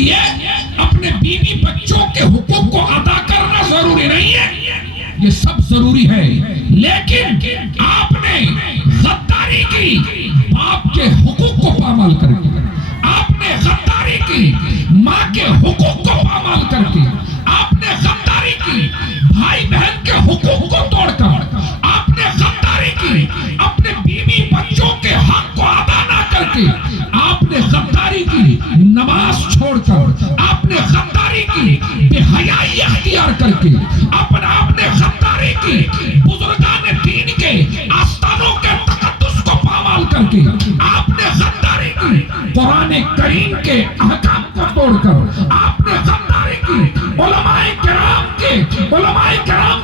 لیے اپنے بیوی بچوں کے حقوق کو ادا کرنا ضروری نہیں ہے، یہ سب ضروری ہے، لیکن آپ نے غداری کی باپ کے حقوق کو پامال کر کے، آپ نے غداری کی ماں کے حقوق کو پامال کر کے، آپ نے غداری کی بھائی بہن کے حقوق کو توڑ کر، آپ نے غداری کی اپنے بیوی بچوں کے حق کو ادا نہ کر کے، آپ نے غداری کی نماز چھوڑ کر، آپ نے غداری کی بے حیائی اختیار کر کے، آپ نے غداری کی بزرگان دین کے آستانوں کے تقدس کو پامال کر کے، آپ نے غداری کی قرآن کریم کے احکام کو توڑ کر، آپ نے غداری کی علماء کرام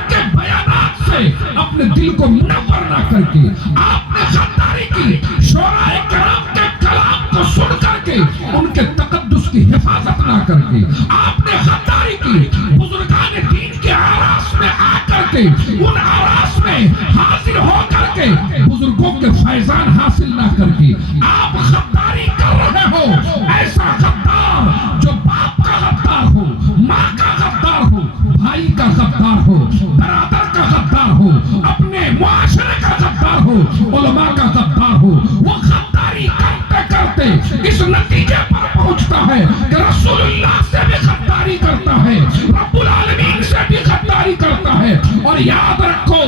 کے بیانات سے اپنے دل کو منور نہ کر کے، آپ نے غداری کی شورا کرام کے کلام کو سن کر کے ان کے تقدس کی حفاظت نہ کر کے، آپ نے غداری کی بزرگان دین کے آراس میں آ کر کے، ان آراس میں حاضر ہو کر کے بزرگوں کے فیضان حاصل نہ کر کے آپ غداری کر رہے ہو۔ ایسا غدار جو باپ کا غدار ہو، ماں کا غدار ہو، بھائی کا غدار ہو، برادر کا غدار ہو، اپنے معاشرے کا غدار ہو، علماء کا غدار ہو، وہ غداری کرتے کرتے اس نتیجے پر پہنچتا ہے کہ رسول اللہ سے بھی غداری کرتا ہے، رب العالمین سے بھی غداری کرتا ہے۔ اور یاد رکھو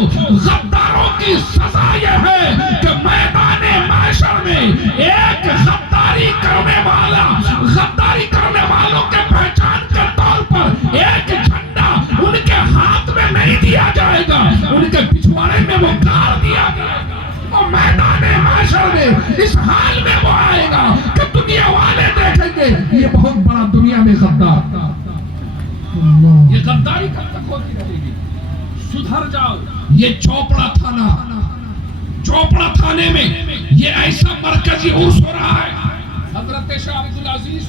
غداروں کی سزا یہ ہے کہ میدان محشر میں ایک غداری کرنے والوں کے پہچان کے طور پر ایک جھنڈا ان کے ہاتھ میں نہیں دیا جائے گا، ان کے پچھواڑے میں وہ گاڑ دیا جائے گا، اور میدان محشر میں اس حال میں وہ آئے گا کہ دنیا والے دیکھیں گے یہ بہت بڑا دنیا میں غدار، یہ غداری کب تک ہوتی رہے گی؟ سدھر جاؤ۔ یہ چوپڑا تھانے میں یہ ایسا مرکزی عرس ہو رہا ہے، حضرت شاہ عبدالعزیز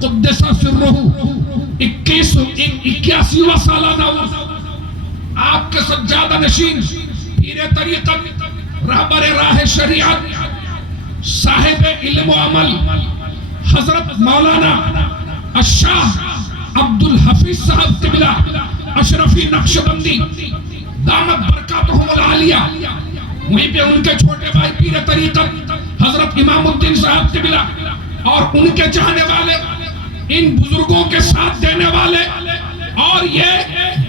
قدس سرہ 81واں سالانہ عرس، آپ کے سجادہ نشین پیر طریقت رہبر راہ شریعت صاحب علم و عمل حضرت مولانا الشاہ عبدالحفیظ صاحب قبلہ اشرفی نقشبندی دامت برکاتہم العالیہ، وہیں پہ ان کے چھوٹے بھائی پیر طریقت حضرت امام الدین صاحب قبلہ اور ان کے چاہنے والے، ان بزرگوں کے ساتھ دینے والے، اور یہ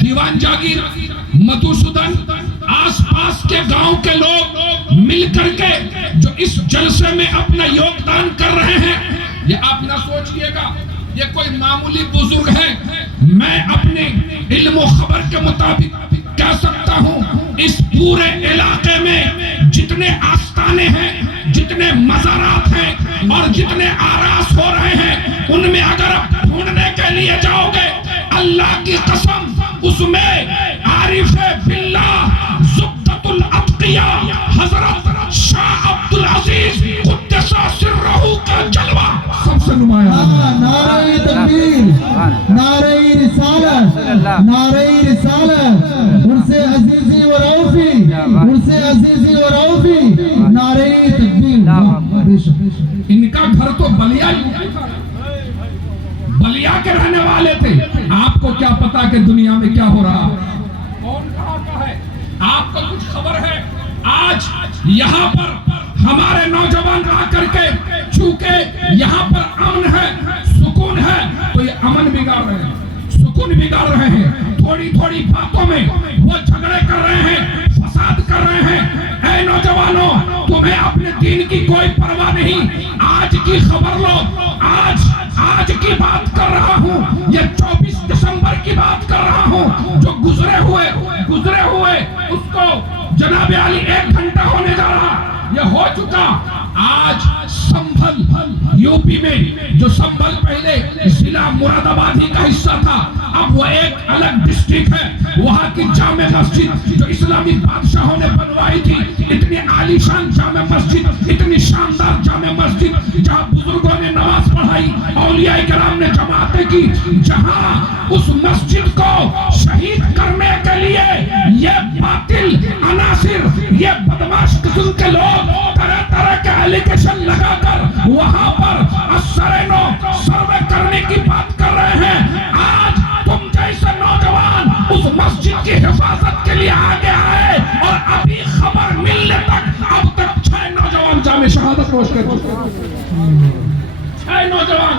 دیوان جاگیر مدھوسودن آس پاس کے گاؤں کے لوگ مل کر کے جو اس جلسے میں اپنا یوگدان کر رہے ہیں، یہ آپ نہ سوچئے گا یہ کوئی معمولی بزرگ ہے۔ میں اپنے علم و خبر کے مطابق کہہ سکتا ہوں اس پورے علاقے میں جتنے آستانے ہیں، جتنے مزارات ہیں اور جتنے آراس ہو رہے ہیں، ان میں اگر آپ ڈھونڈنے کے لیے جاؤ گے اللہ کی قسم اس میں عارف باللہ زبدۃ الاتقیاء حضرت شاہ عبدالعزیز قدس سرہ کا جلوہ سب سے نمایاں ہے۔ نعرہ تکبیر، نعرہ رسالت، نعرہ رسالت، عرس عزیزی و رؤفی، عرس عزیزی و رؤفی، نعرہ تکبیر۔ ان کا گھر تو بلیا کے رہنے والے تھے، آپ کو کیا پتا کہ دنیا میں کیا ہو رہا ہے، کون کہاں کا ہے، آپ کو کچھ خبر ہے؟ آج یہاں پر ہمارے نوجوان آ کر کے چونکہ یہاں پر امن ہے، سکون ہے، تو یہ امن بگاڑ رہے ہیں، سکون بگاڑ رہے ہیں، تھوڑی تھوڑی باتوں میں وہ جھگڑے کر رہے ہیں، فساد کر رہے ہیں۔ اے نوجوانوں، تمہیں اپنے دین کی کوئی پرواہ نہیں۔ آج کی خبر لو، آج کی بات کر رہا ہوں، یہ 24 دسمبر کی بات کر رہا ہوں، جو گزرے ہوئے اس کو جناب علی 1 گھنٹہ ہونے جا رہا، یہ ہو چکا۔ آج سنبھل یوپی میں، جو سنبھل پہلے ضلع مراد آباد ہی کا حصہ تھا، اب وہ ایک الگ ڈسٹرکٹ ہے، وہاں کی جامع مسجد جو اسلامی بادشاہوں نے بنوائی تھی، اتنی عالی شان جامع مسجد، اتنی شاندار جامع مسجد جہاں بزرگوں نے نماز پڑھائی، اولیاء کرام نے جماعتیں کی، جہاں اس مسجد کو شہید کرنے کے لیے یہ باطل عناصر، یہ بدماش قسم کے لوگ طرح طرح کے ایلیگیشن لگا کر وہاں پر سروے کرنے کی بات چھ نوجوان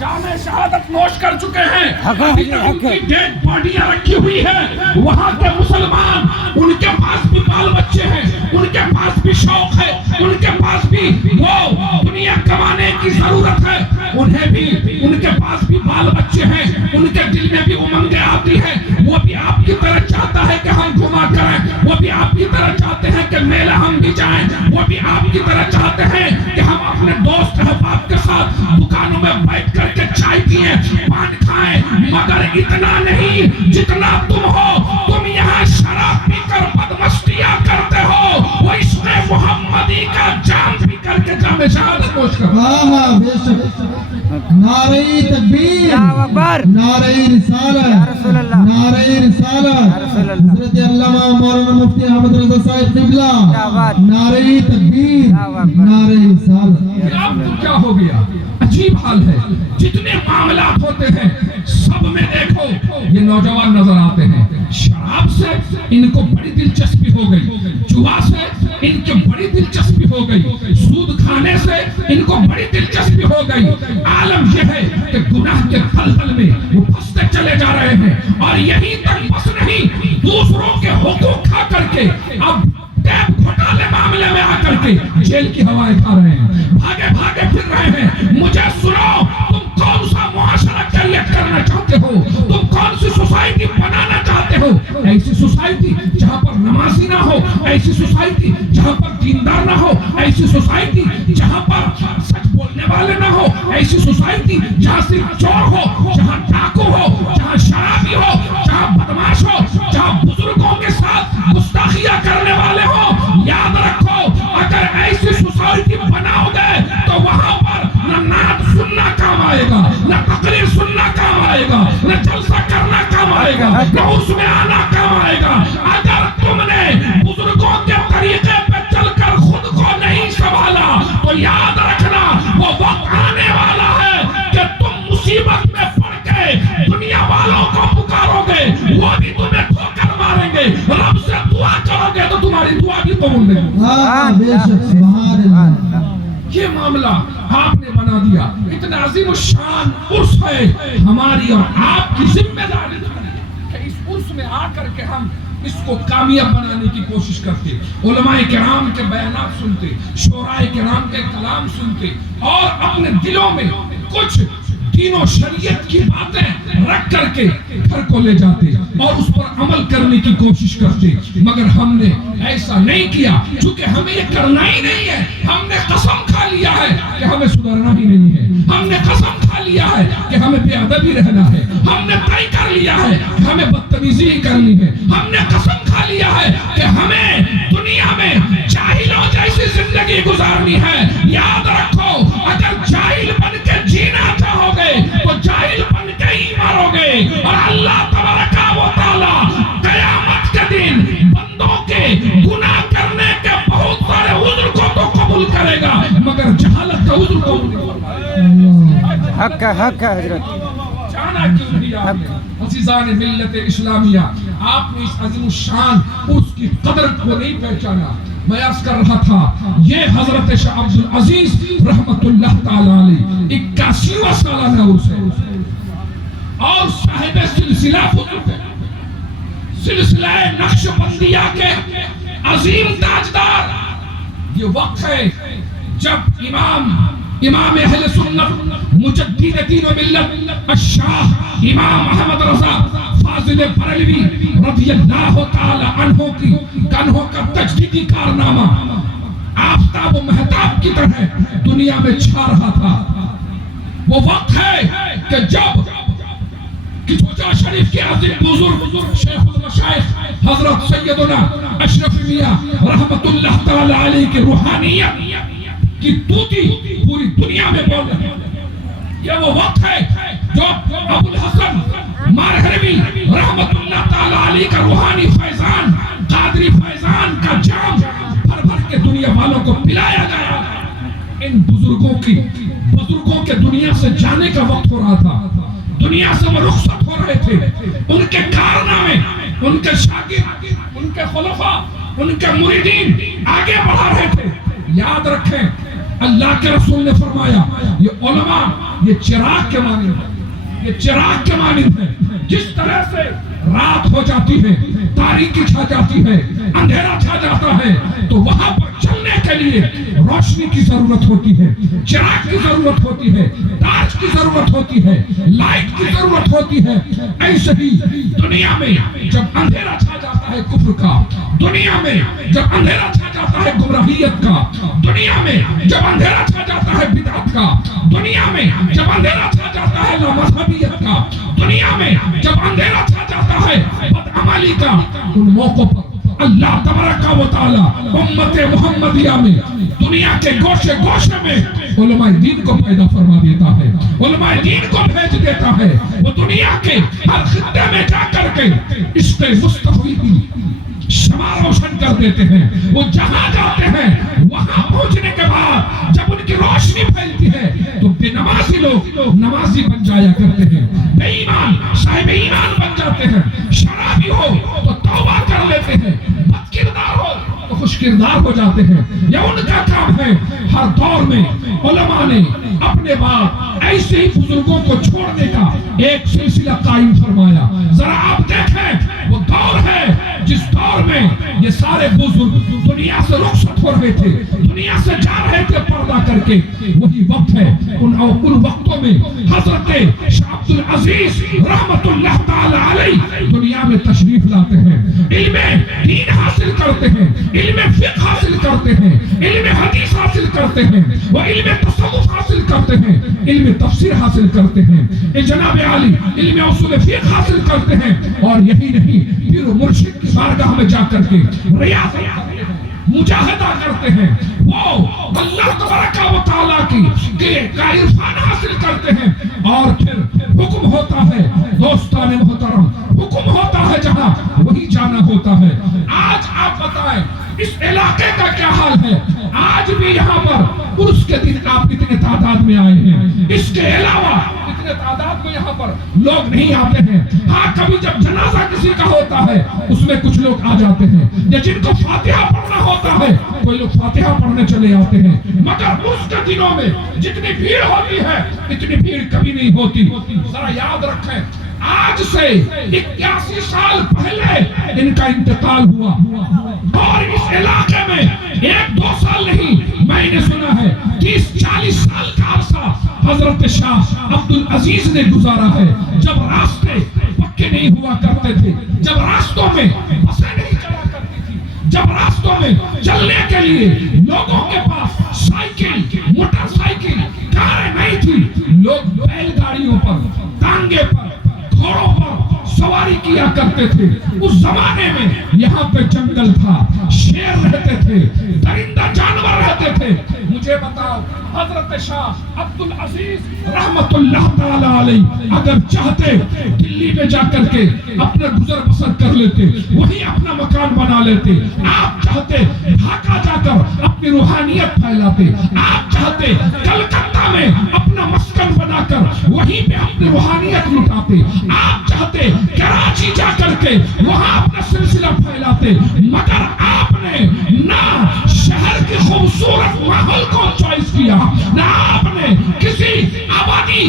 جام شہادت نوش کر چکے ہیں، ابھی تک ان کی ڈیڈ باڈیاں رکھی ہوئی ہیں۔ وہاں کے مسلمان، ان کے پاس بھی بال بچے ہیں، ان کے پاس بھی شوق ہے، ان کے پاس بھی وہ دنیا کمانے کی ضرورت ہے، انہیں بھی ان کے پاس بھی بال بچے ہیں، ان کے دل میں بھی امنگیں آتی ہیں۔ وہ بھی آپ کی طرح چاہتا ہے کہ ہم گھما کریں، وہ بھی آپ کی طرح چاہتے ہیں کہ میلہ ہم بھی جائیں، وہ بھی آپ کی طرح چاہتے ہیں کہ ہم اپنے دوست احباب کے ساتھ دکانوں میں بیٹھ کر کے چائے پیئیں، پان کھائیں، مگر اتنا نہیں جتنا تم ہو۔ تم یہاں شراب پی کر بدمستیاں کرتے ہو، وہ عشق محمدی کا جام پی کر کے جام شہادت نوش کر۔ ہاں بے شک۔ نعرہ تکبیر، نعرہ رسالت، نعرہ رسالت، حضرت علامہ مولانا مفتی احمد رضا صاحب قبلہ، نعرہ تکبیر، نعرہ رسالت۔ اب تو کیا ہو گیا؟ عجیب حال ہے، جتنے معاملات ہوتے ہیں سب میں دیکھو یہ نوجوان نظر آتے ہیں۔ شراب سے ان کو بڑی دلچسپی ہو گئی، جوا سے ان کی بڑی دلچسپی ہو گئی، سود کھانے سے ان کو بڑی دلچسپی ہو گئی۔ عالم یہ ہے کہ گناہ کے دلدل میں وہ پھنستے چلے جا رہے ہیں، اور یہی تک بس نہیں، دوسروں کے حقوق کھا کر کے اب ٹیپ گھوٹالے معاملے میں آ کر کے جیل کی ہوائیں کھا رہے ہیں، بھاگے بھاگے پھر رہے ہیں۔ مجھے سنو، تم کون سا معاشرہ کریٹ کرنا چاہتے ہو؟ تم کون سی سوسائٹی بنانا چاہتے ہو؟ ایسی سوسائٹی جہاں پر نمازی نہ ہو، ایسی سوسائٹی جہاں پر دیندار نہ ہو، ایسی سوسائٹی جہاں پر سچ بولنے والے نہ ہو، ایسی سوسائٹی جہاں صرف چور ہو، جہاں ڈاکو ہو، جہاں شرابی ہو، جہاں بدماش ہو، جہاں بزرگوں کے ساتھ گستاخیاں کرنے والے ہو۔ یاد رکھو، اگر ایسی سوسائٹی بناؤ گے تو وہاں پر نہ نعت سننا کام آئے گا، نہ تقریر سننا کام آئے گا، نہ جلسہ کرنا کام آئے گا، نہ اس میں آنا کام آئے گا۔ اگر تم نے بزرگوں کے طریقے پہ چل کر خود کو نہیں سنبھالا تو یاد رکھنا وہ وقت آنے والا ہے کہ تم مصیبت میں پڑ کے دنیا والوں کو پکارو گے، وہ بھی تمہیں ٹھوکر ماریں گے، رب سے دعا کرو گے تو تمہاری دعا بھی قبول نہیں ہوگی۔ ہاں بے شک، سبحان اللہ۔ یہ معاملہ آپ نے بنا دیا۔ اتنا عظیم الشان عرس ہے، ہماری اور آپ کی ذمہ داری کہ اس عرس میں آ کر کے ہم اس کو کامیاب بنانے کی کوشش کرتے، علماء کرام کے بیانات سنتے، شعراء کرام کے کلام سنتے، اور اپنے دلوں میں کچھ دین و شریعت کی باتیں رکھ کر کے گھر کو لے جاتے اور اس پر عمل کرنے کی کوشش کرتے، مگر ہم نے ایسا نہیں کیا، چونکہ ہمیں یہ کرنا ہی نہیں ہے۔ ہم نے قسم کھا لیا ہے کہ ہمیں سدھرنا ہی نہیں ہے، ہم نے قسم کھا لیا ہے کہ ہمیں بے ادبی رہنا ہے، ہم نے طے کر لیا ہے کہ ہمیں بدتمیزی کرنی ہے، ہم نے قسم کھا لیا ہے کہ ہمیں دنیا میں جاہلوں جیسی زندگی گزارنی ہے۔ یاد رکھو، اگر جاہل بن کے جینا چاہو گے تو جاہل بن کے ہی مرو گے، اور اللہ تبارک و تعالی قیامت کے دن بندوں کے گناہ کرنے کے بہت سارے عذر کو تو قبول کرے گا، مگر جہالت کا عذر قبول نہیں کرے گا۔ حق ہے حضرت۔ جانا کیوں نہیں آپ نے؟ عزیزان ملت اسلامیہ، آپ نے اس عظیم الشان اس کی قدر کو نہیں پہچانا۔ میں عرض کر رہا تھا، یہ حضرت شاہ عبد العزیز رحمت اللہ تعالی علیہ 81واں سالانہ عرس ہے، اور صاحب سلسلہ حضور ہے، سلسلہ نقش بندیہ کے عظیم تاجدار۔ یہ وقت ہے جب امام اہل سنت مجدد دین و ملت الشاہ امام احمد رضا فاضل بریلوی رضی اللہ تعالی عنہ کا تجدیدی کارنامہ آفتاب و مہتاب کی طرح دنیا میں چھا رہا تھا۔ وہ وقت ہے کہ جب کچوچا شریف کے عظیم بزرگ شیخ المشائخ حضرت سیدنا اشرف میاں رحمت اللہ تعالی علیہ کی روحانیت کی توتی پوری دنیا میں بول رہے ہیں۔ یہ وہ وقت ہے جو ابو الحسن مارہروی رحمت اللہ تعالی علیہ کا روحانی فیضان، قادری فیضان کا جام بھر بھر کے دنیا والوں کو پلایا گیا۔ ان بزرگوں کے دنیا سے جانے کا وقت ہو رہا تھا، دنیا سے وہ رخصت ہو رہے تھے۔ ان کے کارنامے، ان کے شاگرد، ان کے خلفاء، ان کے مریدین آگے بڑھا رہے تھے۔ یاد رکھیں، اللہ کے رسول نے فرمایا یہ علماء یہ چراغ کے مانند ہے، یہ چراغ کے مانند ہے، جس طرح سے رات ہو جاتی ہے، تاریکی چھا جاتی ہے، اندھیرا چھا جاتا ہے، تو وہاں پر چلنے کے لیے روشنی کی ضرورت ہوتی ہے، چراغ کی ضرورت ہوتی ہے، ٹارچ کی ضرورت ہوتی ہے، لائٹ کی ضرورت ہوتی ہے۔ ایسے ہی دنیا میں جب اندھیرا چھا جاتا ہے کفر کا، دنیا میں جب اندھیرا چھا جاتا ہے گمراہیت کا، دنیا میں جب اندھیرا چھا جاتا ہے بدعت کا، دنیا میں جب اندھیرا چھا جاتا ہے لامذہبیت کا، دنیا میں جب اندھیرا چھا جاتا ہے بدعملی کا، ان موقعوں پر اللہ تبارک و تعالی امت محمدیہ میں دنیا کے گوشے گوشے میں علماء دین کو پیدا فرما دیتا ہے، علماء دین کو بھیج دیتا ہے۔ وہ دنیا کے ہر خطے میں جا کر کے عشق مصطفی کی شمع روشن کر دیتے ہیں۔ وہ جہاں جاتے ہیں وہاں پہنچنے کے بعد جب ان کی روشنی پھیلتی ہے تو بے نمازی لوگ نمازی بن جایا کرتے ہیں، بے ایمان صاحب ایمان بن جاتے ہیں، شرابی ہو تو توبہ کر لیتے ہیں، بد کردار ہو تو خوش کردار ہو جاتے ہیں۔ یہ ان کا کام ہے۔ ہر دور میں علماء نے اپنے بعد ایسے ہی بزرگوں کو چھوڑنے کا ایک سلسلہ قائم فرمایا۔ ذرا آپ دیکھیں وہ دور ہے جس دور میں یہ سارے بزرگ دنیا سے رخصت ہو رہے تھے، دنیا سے جا رہے تھے پردہ کر کے، وہی وقت ہے۔ ان وقتوں میں حضرت شاہ عبد العزیز رحمت اللہ تعالی علیہ دنیا میں تشریف لاتے ہیں، علم دین حاصل کرتے ہیں، علم فقہ حاصل کرتے ہیں، علم حدیث حاصل کرتے ہیں، وہ علم تصوف حاصل کرتے ہیں، علم تفسیر حاصل کرتے ہیں، جناب عالی علم اصول فقہ حاصل کرتے ہیں، اور یہی نہیں پیر و مرشد کی بارگاہ میں جا کر کے ریاضت مجاہدہ کرتے ہیں، وہ اللہ تبارک و تعالیٰ کی کا عرفان حاصل کرتے ہیں، اور پھر حکم ہوتا ہے دوستان محترم، حکم ہوتا ہے جہاں وہی جانا ہوتا ہے۔ آج آپ بتائیں اس علاقے کا کیا حال ہے؟ آج بھی یہاں پر عرس کے دن آپ کتنے تعداد میں آئے ہیں؟ اس کے علاوہ کتنے تعداد میں یہاں پر لوگ نہیں آتے ہیں؟ ہاں کبھی جب جنازہ کسی کا ہوتا ہے اس میں کچھ لوگ آ جاتے ہیں، یا جن کو فاتحہ پڑھنا ہوتا ہے کوئی لوگ فاتحہ پڑھنے چلے آتے ہیں، مگر عرس کے دنوں میں جتنی بھیڑ ہوتی ہے اتنی بھیڑ کبھی نہیں ہوتی۔ ذرا یاد رکھیں آج سے 81 سال پہلے ان کا انتقال ہوا، اور اس علاقے میں 1-2 سال نہیں، میں نے سنا ہے 30-40 سال کا عرصہ حضرت شاہ عبد العزیز نے گزارا ہے، جب راستے پکے نہیں ہوا کرتے تھے، جب راستوں میں بسیں نہیں چلا کرتی تھی، جب راستوں میں چلنے کے لیے لوگوں کے پاس سائیکل، موٹر سائیکل، کاریں نہیں تھی، لوگ بیل گاڑیوں پر، ٹانگے پر، گھوڑوں پر سواری کیا کرتے تھے۔ اس زمانے میں یہاں پہ جنگل تھا، شیر رہتے تھے، درندہ جانور رہتے تھے۔ مجھے بتاؤ حضرت شاہ عبد العزیز رحمت اللہ تعالی علیہ اگر چاہتے دلی میں جا کر کے اپنا گزر بسر کر لیتے، وہی اپنا مکان بنا لیتے، آپ چاہتے ڈھاکہ جا کر اپنی روحانیت پھیلاتے، آپ چاہتے کلکتہ میں اپنا مسکن بنا کر وہیں پہ اپنی روحانیت لٹاتے، آپ چاہتے کراچی جا کر کے وہاں اپنا سلسلہ پھیلاتے، مگر آپ نے نہ شہر کے خوبصورت ماحول کو چوائس کیا، نہ آپ نے کسی آبادی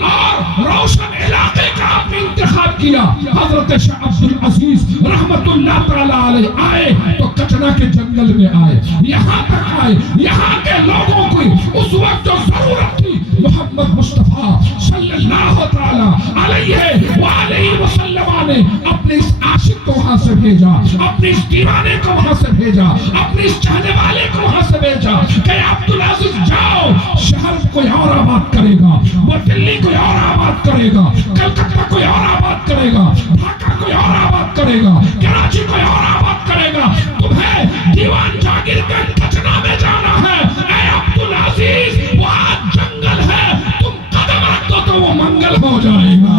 اور روشن علاقے کا آپ نے انتخاب کیا۔ حضرت شاہ عبد العزیز رحمت اللہ تعالی علیہ آئے تو کچنا کے جنگل میں آئے، یہاں تک آئے، یہاں کے لوگوں کو اس وقت جو ضرورت تھی محمد مصطفیٰ صلی اللہ تعالی علیہ وآلہ وسلم نے اپنے اس عاشق کو وہاں سے بھیجا، اپنے اس دیوانے کو وہاں سے بھیجا، اپنے اس چاہنے والے کو وہاں سے بھیجا کہ عبدالعزیز جاؤ، شہر کوئی اور آباد کرے گا، وہ دلی کوئی اور آباد کرے گا، کلکتہ کوئی اور آباد کرے گا، ڈھاکہ کوئی اور آباد کرے گا، کراچی کوئی اور آباد کرے گا، تمہیں دیوان جاگیر کے کچنا میں جانا ہے۔ اے عبدالعزیز وہ آج جنگل ہے، تم قدم رکھ دو تو وہ منگل ہو جائے گا۔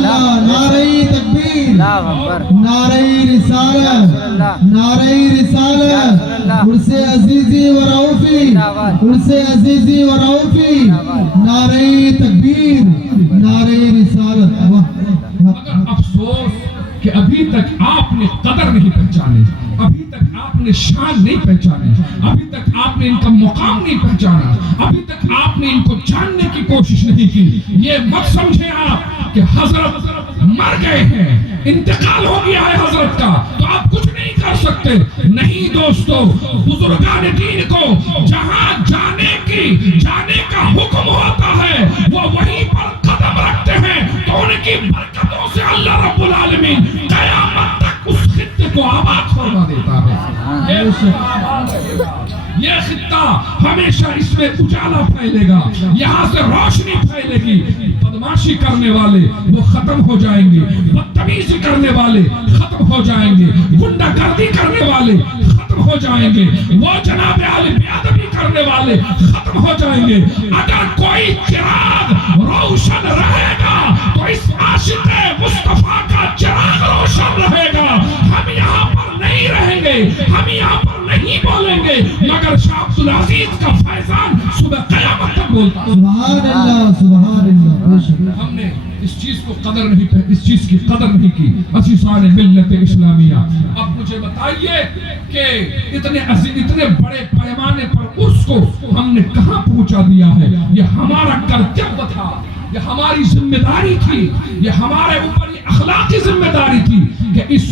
نعرہ تکبیر، نعرہ رسالت، نعرہ رسالت، عرس عزیزی و رعوفی، عرس عزیزی و رعوفی، نعرہ تکبیر، نعرہ رسالت۔ مگر افسوس کہ ابھی تک آپ نے قدر نہیں پہچانی، ابھی تک آپ نے شان نہیں پہچانی، ابھی تک آپ نے ان کا مقام نہیں پہچانا، ابھی تک آپ نے ان کو جاننے کی کوشش نہیں کی۔ یہ مت سمجھیں آپ کہ حضرت مر گئے ہیں، انتقال ہو گیا ہے حضرت کا تو آپ کچھ نہیں کر سکتے۔ نہیں دوستو، بزرگان دین کو جہاں جانے کا حکم ہوتا ہے وہ وہیں پر قدم رکھتے ہیں، تو ان کی برکتوں سے اللہ رب العالمین قیامت تک اس خطے کو آباد فرما دیتا ہے۔ یہ خطہ ہمیشہ اس میں اجالا پھیلے گا، یہاں سے روشنی پھیلے گی، بدماشی کرنے والے وہ ختم ہو جائیں گے، بدتمیزی کرنے والے ختم ہو جائیں گے، غنڈہ گردی کرنے والے ختم ہو جائیں گے، وہ جناب عالی بے ادبی کرنے والے ختم ہو جائیں گے۔ اگر کوئی چراغ روشن رہے گا تو اس عاشق مصطفیٰ کا چراغ روشن رہے گا۔ ہم یہاں پر نہیں رہیں گے، ہم یہاں پر نہیں بولیں گے، مگر شاہ عبدالعزیز کا فیضان صبح قیامت تک بولتا ہے۔ سبحان اللہ، سبحان اللہ۔ ہم نے اس چیز کی قدر نہیں کی۔ عزیزان ملت اسلامیہ، اب مجھے بتائیے کہ اتنے بڑے پیمانے پر اس کو ہم نے کہاں پہنچا دیا ہے؟ یہ ہمارا کرتویہ تھا، یہ ہماری ذمہ داری تھی، یہ ہمارے اوپر اخلاقی ذمہ داری تھی کہ اس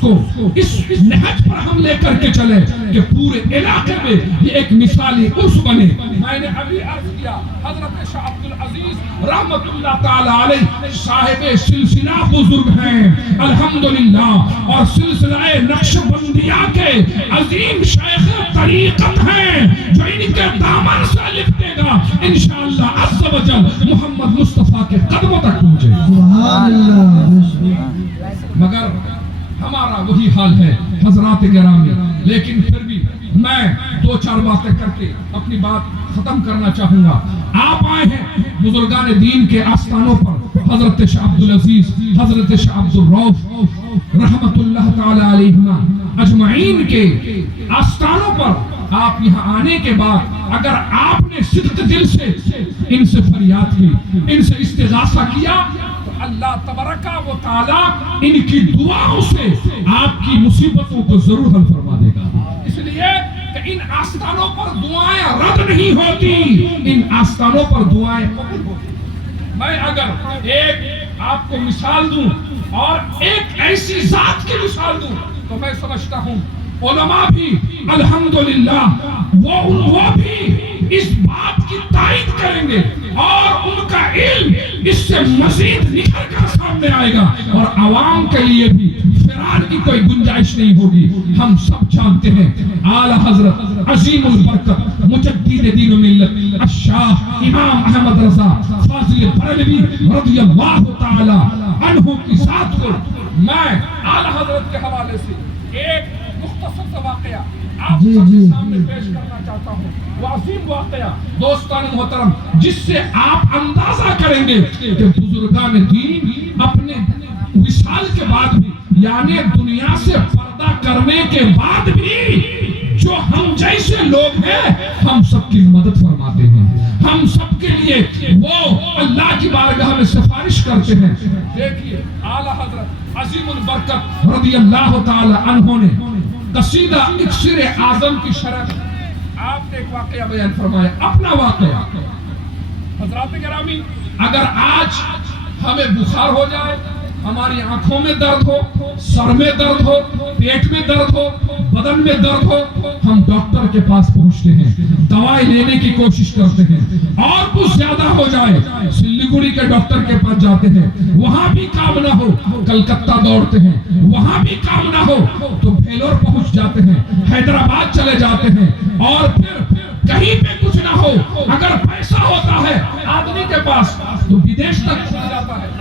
کو اس نہج پر ہم لے کر کے چلے کہ پورے علاقے میں یہ ایک مثالی عرس بنے۔ میں نے ابھی عرض کیا حضرت شاہ عبدالعزیز رحمت اللہ تعالی علیہ صاحب سلسلہ بزرگ ہیں الحمدللہ، اور سلسلہ نقشبندیہ کے عظیم شیخ طریقت ہیں، جو ان کے دامن سے لپٹے گا انشاءاللہ عز و جل محمد مصطفیٰ کے قدموں تک پہنچے گا۔ سبحان اللہ۔ مگر ہمارا وہی حال ہے حضرات گرامی، لیکن پھر بھی میں دو چار باتیں کر کے اپنی بات ختم کرنا چاہوں گا۔ آپ آئے ہیں بزرگان دین کے آستانوں پر، حضرت شاہ عبدالعزیز، حضرت شاہ عبدالرؤف رحمت اللہ تعالی علیہما اجمعین کے آستانوں پر آپ یہاں آنے کے بعد اگر آپ نے صدق دل سے ان سے فریاد کی، ان سے استغاثہ کیا، اللہ تبارک و تعالی ان کی دعاؤں سے آپ کی مصیبتوں کو ضرور حل فرما دے گا۔ اس لیے کہ ان آستانوں پر دعائیں رد نہیں ہوتی، ان آستانوں پر دعائیں قبول ہوتی۔ میں اگر ایک آپ کو مثال دوں اور ایک ایسی ذات کی مثال دوں تو میں سمجھتا ہوں علماء بھی الحمدللہ وہ بھی اس بات کی تائید کریں گے اور ان کا علم اس سے مزید نکھر کر سامنے آئے گا، اور عوام کے لیے بھی فرار کی کوئی گنجائش نہیں ہوگی۔ ہم سب جانتے ہیں اعلی حضرت عظیم البرکت مجدد دین و ملت الشاہ امام احمد رضا فاضل بریلوی رضی اللہ تعالی عنہ کی ذات کو میں اعلی حضرت کے حوالے سے ایک مختصر سا واقعہ آپ سب کے سامنے پیش کرنا چاہتا ہوں۔ وہ عظیم واقعہ دوستان محترم جس سے آپ اندازہ کریں گے کہ بزرگان دین اپنے وصال کے بعد بھی، یعنی دنیا سے پردہ کرنے کے بعد بھی، جو ہم جیسے لوگ ہیں ہم سب کی مدد فرماتے ہیں، ہم سب کے لیے وہ اللہ کی بارگاہ میں سفارش کرتے ہیں۔ دیکھیے اعلی حضرت عظیم البرکت رضی اللہ تعالی عنہ نے قصیدہ اکسر اعظم کی شرح آپ نے ایک واقعہ بیان فرمایا، اپنا واقعہ۔ حضرات گرامی، اگر آج ہمیں بخار ہو جائے، ہماری آنکھوں میں درد ہو، سر میں درد ہو، پیٹ میں درد ہو، بدن میں درد ہو، ہم ڈاکٹر کے پاس پہنچتے ہیں، دوائی لینے کی کوشش کرتے ہیں، اور کچھ زیادہ ہو جائے سلیگوڑی کے ڈاکٹر کے پاس جاتے ہیں، وہاں بھی کام نہ ہو کلکتہ دوڑتے ہیں، وہاں بھی کام نہ ہو تو بھیلور پہنچ جاتے ہیں، حیدرآباد چلے جاتے ہیں، اور پھر کہیں پہ کچھ نہ ہو، اگر پیسہ ہوتا ہے آدمی کے پاس تو بدیش تک چلا جاتا ہے۔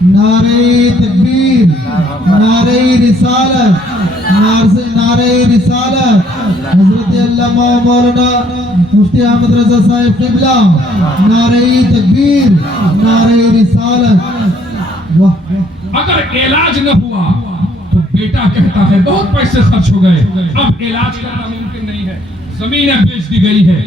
نعرہ تکبیر، نعرہ رسالت، نعرہ رسالت، حضرت علامہ مولانا مفتی احمد رضا صاحب قبلہ، نعرہ تکبیر، نعرہ رسالت۔ اگر علاج نہ ہوا تو بیٹا کہتا ہے بہت پیسے خرچ ہو گئے، اب علاج کرنا ممکن نہیں ہے، زمینیں بیچ دی گئی ہے،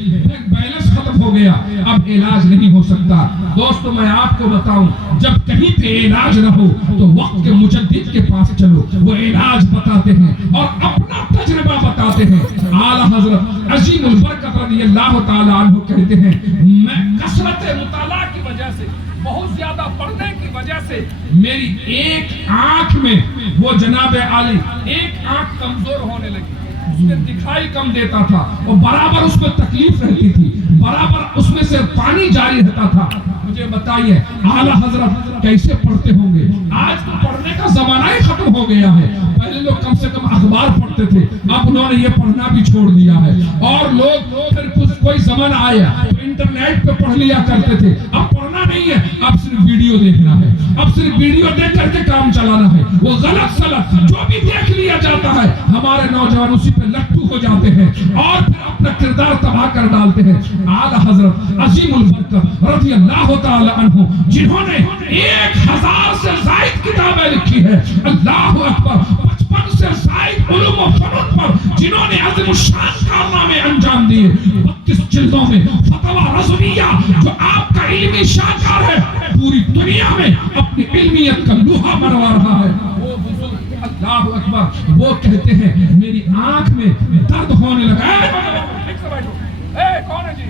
بیلنس ختم ہو گیا، اب علاج نہیں ہو سکتا۔ دوستو میں آپ کو بتاؤں، جب کہیں پہ علاج نہ ہو تو وقت کے مجدد کے پاس چلو، وہ علاج بتاتے ہیں اور اپنا تجربہ بتاتے ہیں۔ اعلیٰ حضرت عظیم البرکت رضی اللہ تعالی عنہ کہتے ہیں، میں کثرت مطالعہ کی وجہ سے، بہت زیادہ پڑھنے کی وجہ سے میری ایک آنکھ میں، وہ جناب عالی ایک آنکھ کمزور ہونے لگی، اس میں دکھائی کم دیتا تھا اور برابر اس میں تکلیف رہتی تھی، برابر اس میں سے پانی جاری رہتا تھا۔ مجھے بتائیے اعلیٰ حضرت کیسے پڑھتے ہوں گے؟ آج تو پڑھنے کا زمانہ ہی ختم ہو گیا ہے، پہلے لوگ کم سے کم اخبار پڑھتے تھے، اب انہوں نے یہ پڑھنا بھی چھوڑ دیا ہے، اور لوگ پھر کوئی زمانہ آیا تو انٹرنیٹ پہ پڑھ لیا کرتے تھے، اب پڑھنا نہیں ہے، اب صرف ویڈیو دیکھنا ہے، اب صرف ویڈیو دیکھ کر کے کام چلانا ہے، وہ غلط سلط جو بھی دیکھ لیا جاتا ہے، ہمارے نوجوان اسی پہ لٹو ہو جاتے ہیں اور پھر اپنا کردار تباہ کر ڈالتے ہیں۔ اعلیٰ حضرت عظیم البرکت رضی اللہ تعالی عنہ، جنہوں نے 1000 سے زائد کتابیں لکھی ہے، اللہ اکبر، 55 سے زائد علوم و فنون پر جنہوں نے عظیم الشان کارنامے انجام دیے، 32 جلدوں میں فتویٰ رضویہ جو آپ کا علمی شاہکار ہے، پوری دنیا میں اپنی علمیت کا لوہا منوا رہا ہے۔ وہ بزرگ اللہ اکبر، وہ کہتے ہیں میری آنکھ میں درد ہونے لگا۔ کون ہے جی؟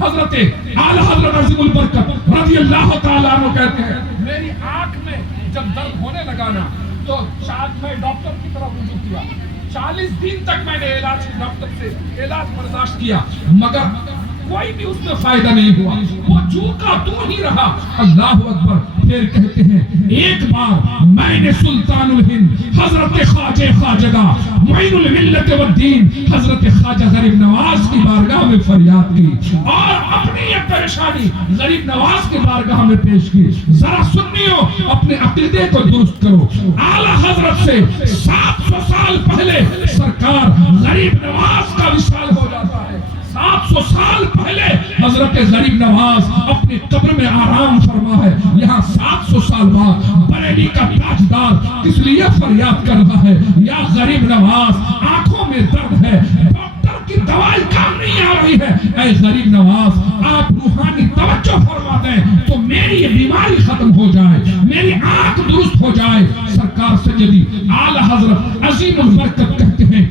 حضرت اعلیٰ حضرت عظیم البرکت رضی اللہ تعالیٰ عنہ کہتے ہیں میری آنکھ میں جب درد ہونے لگا نا تو شاید میں ڈاکٹر کی طرف رجوع کیا، 40 دن تک میں نے ڈاکٹر سے علاج برداشت کیا، مگر کوئی بھی اس میں فائدہ نہیں ہوا، وہ جو کا تو ہی رہا۔ اللہ اکبر، پھر کہتے ہیں ایک بار میں نے سلطان الہند حضرت خواجہ خواجگہ معین الملت والدین حضرت خواجہ غریب نواز کی بارگاہ میں فریاد کی اور اپنی یہ پریشانی غریب نواز کی بارگاہ میں پیش کی۔ ذرا سنیو، اپنے عقیدے کو درست کرو۔ اعلیٰ حضرت سے 700 سال پہلے سرکار غریب نواز کا وصال ہو جاتا ہے، 700 سال پہلے حضرت غریب نواز اپنی قبر میں آرام فرما ہے، یہاں 700 سال بعد بریلی کا تاجدار اس لیے فریاد کر رہا ہے، یا غریب نواز آنکھوں میں درد ہے، ڈاکٹر کی دوائی کام نہیں آ رہی ہے، اے غریب نواز آپ روحانی توجہ فرما دیں تو میری یہ بیماری ختم ہو جائے، میری آنکھ درست ہو جائے۔ سرکار سجدی اعلیٰ حضرت عظیم البرکت کہتے ہیں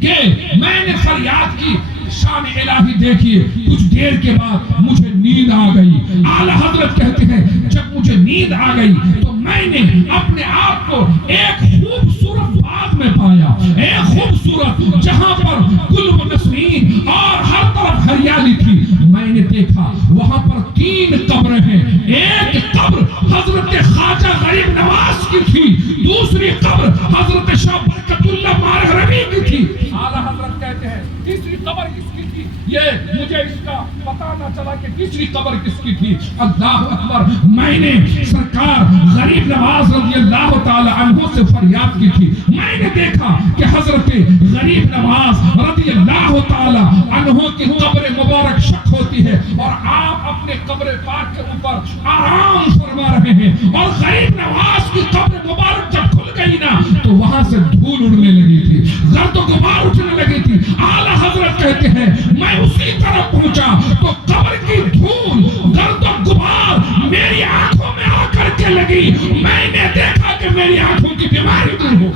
کہ میں نے فریاد کی، شان الہی دیکھیے، کچھ دیر کے بعد مجھے نیند آ گئی۔ اعلیٰ حضرت کہتے ہیں جب مجھے نیند آ گئی تو میں نے اپنے آپ کو ایک خوبصورت باغ میں پایا، ایک خوبصورت جہاں پر گل و نسرین اور ہر طرف ہریالی تھی۔ میں نے دیکھا وہاں پر 3 قبریں ہیں، ایک قبر حضرت خواجہ غریب نواز کی تھی، دوسری قبر حضرت شاہ برکت اللہ مارغ ربی کی تھی۔ اعلیٰ حضرت کہتے ہیں تیسری قبر کس کی تھی؟ یہ مجھے اس کا پتہ نہ چلا کہ تیسری قبر کس کی تھی۔ اللہ اکبر، میں نے سرکار غریب نواز رضی اللہ تعالی عنہ سے فریاد کی تھی، میں نے دیکھا کہ حضرت غریب نواز رضی اللہ تعالی عنہ کی قبر مبارک شق ہوتی ہے اور آپ اپنے قبر پاک کے اوپر آرام فرما رہے ہیں، اور غریب نواز کی قبر مبارک جب کھل گئی نا تو وہاں سے دھول اڑنے لگی تھی، گرد و غبار اٹھنے لگی تھی۔ اعلیٰ حضرت کہتے ہیں میں اسی طرف پہنچا تو قبر کی دھول گرد و غبار میری آنکھوں میں آ کر کے لگی، میں نے دیکھا کہ میری آنکھوں کی بیماری دور ہو،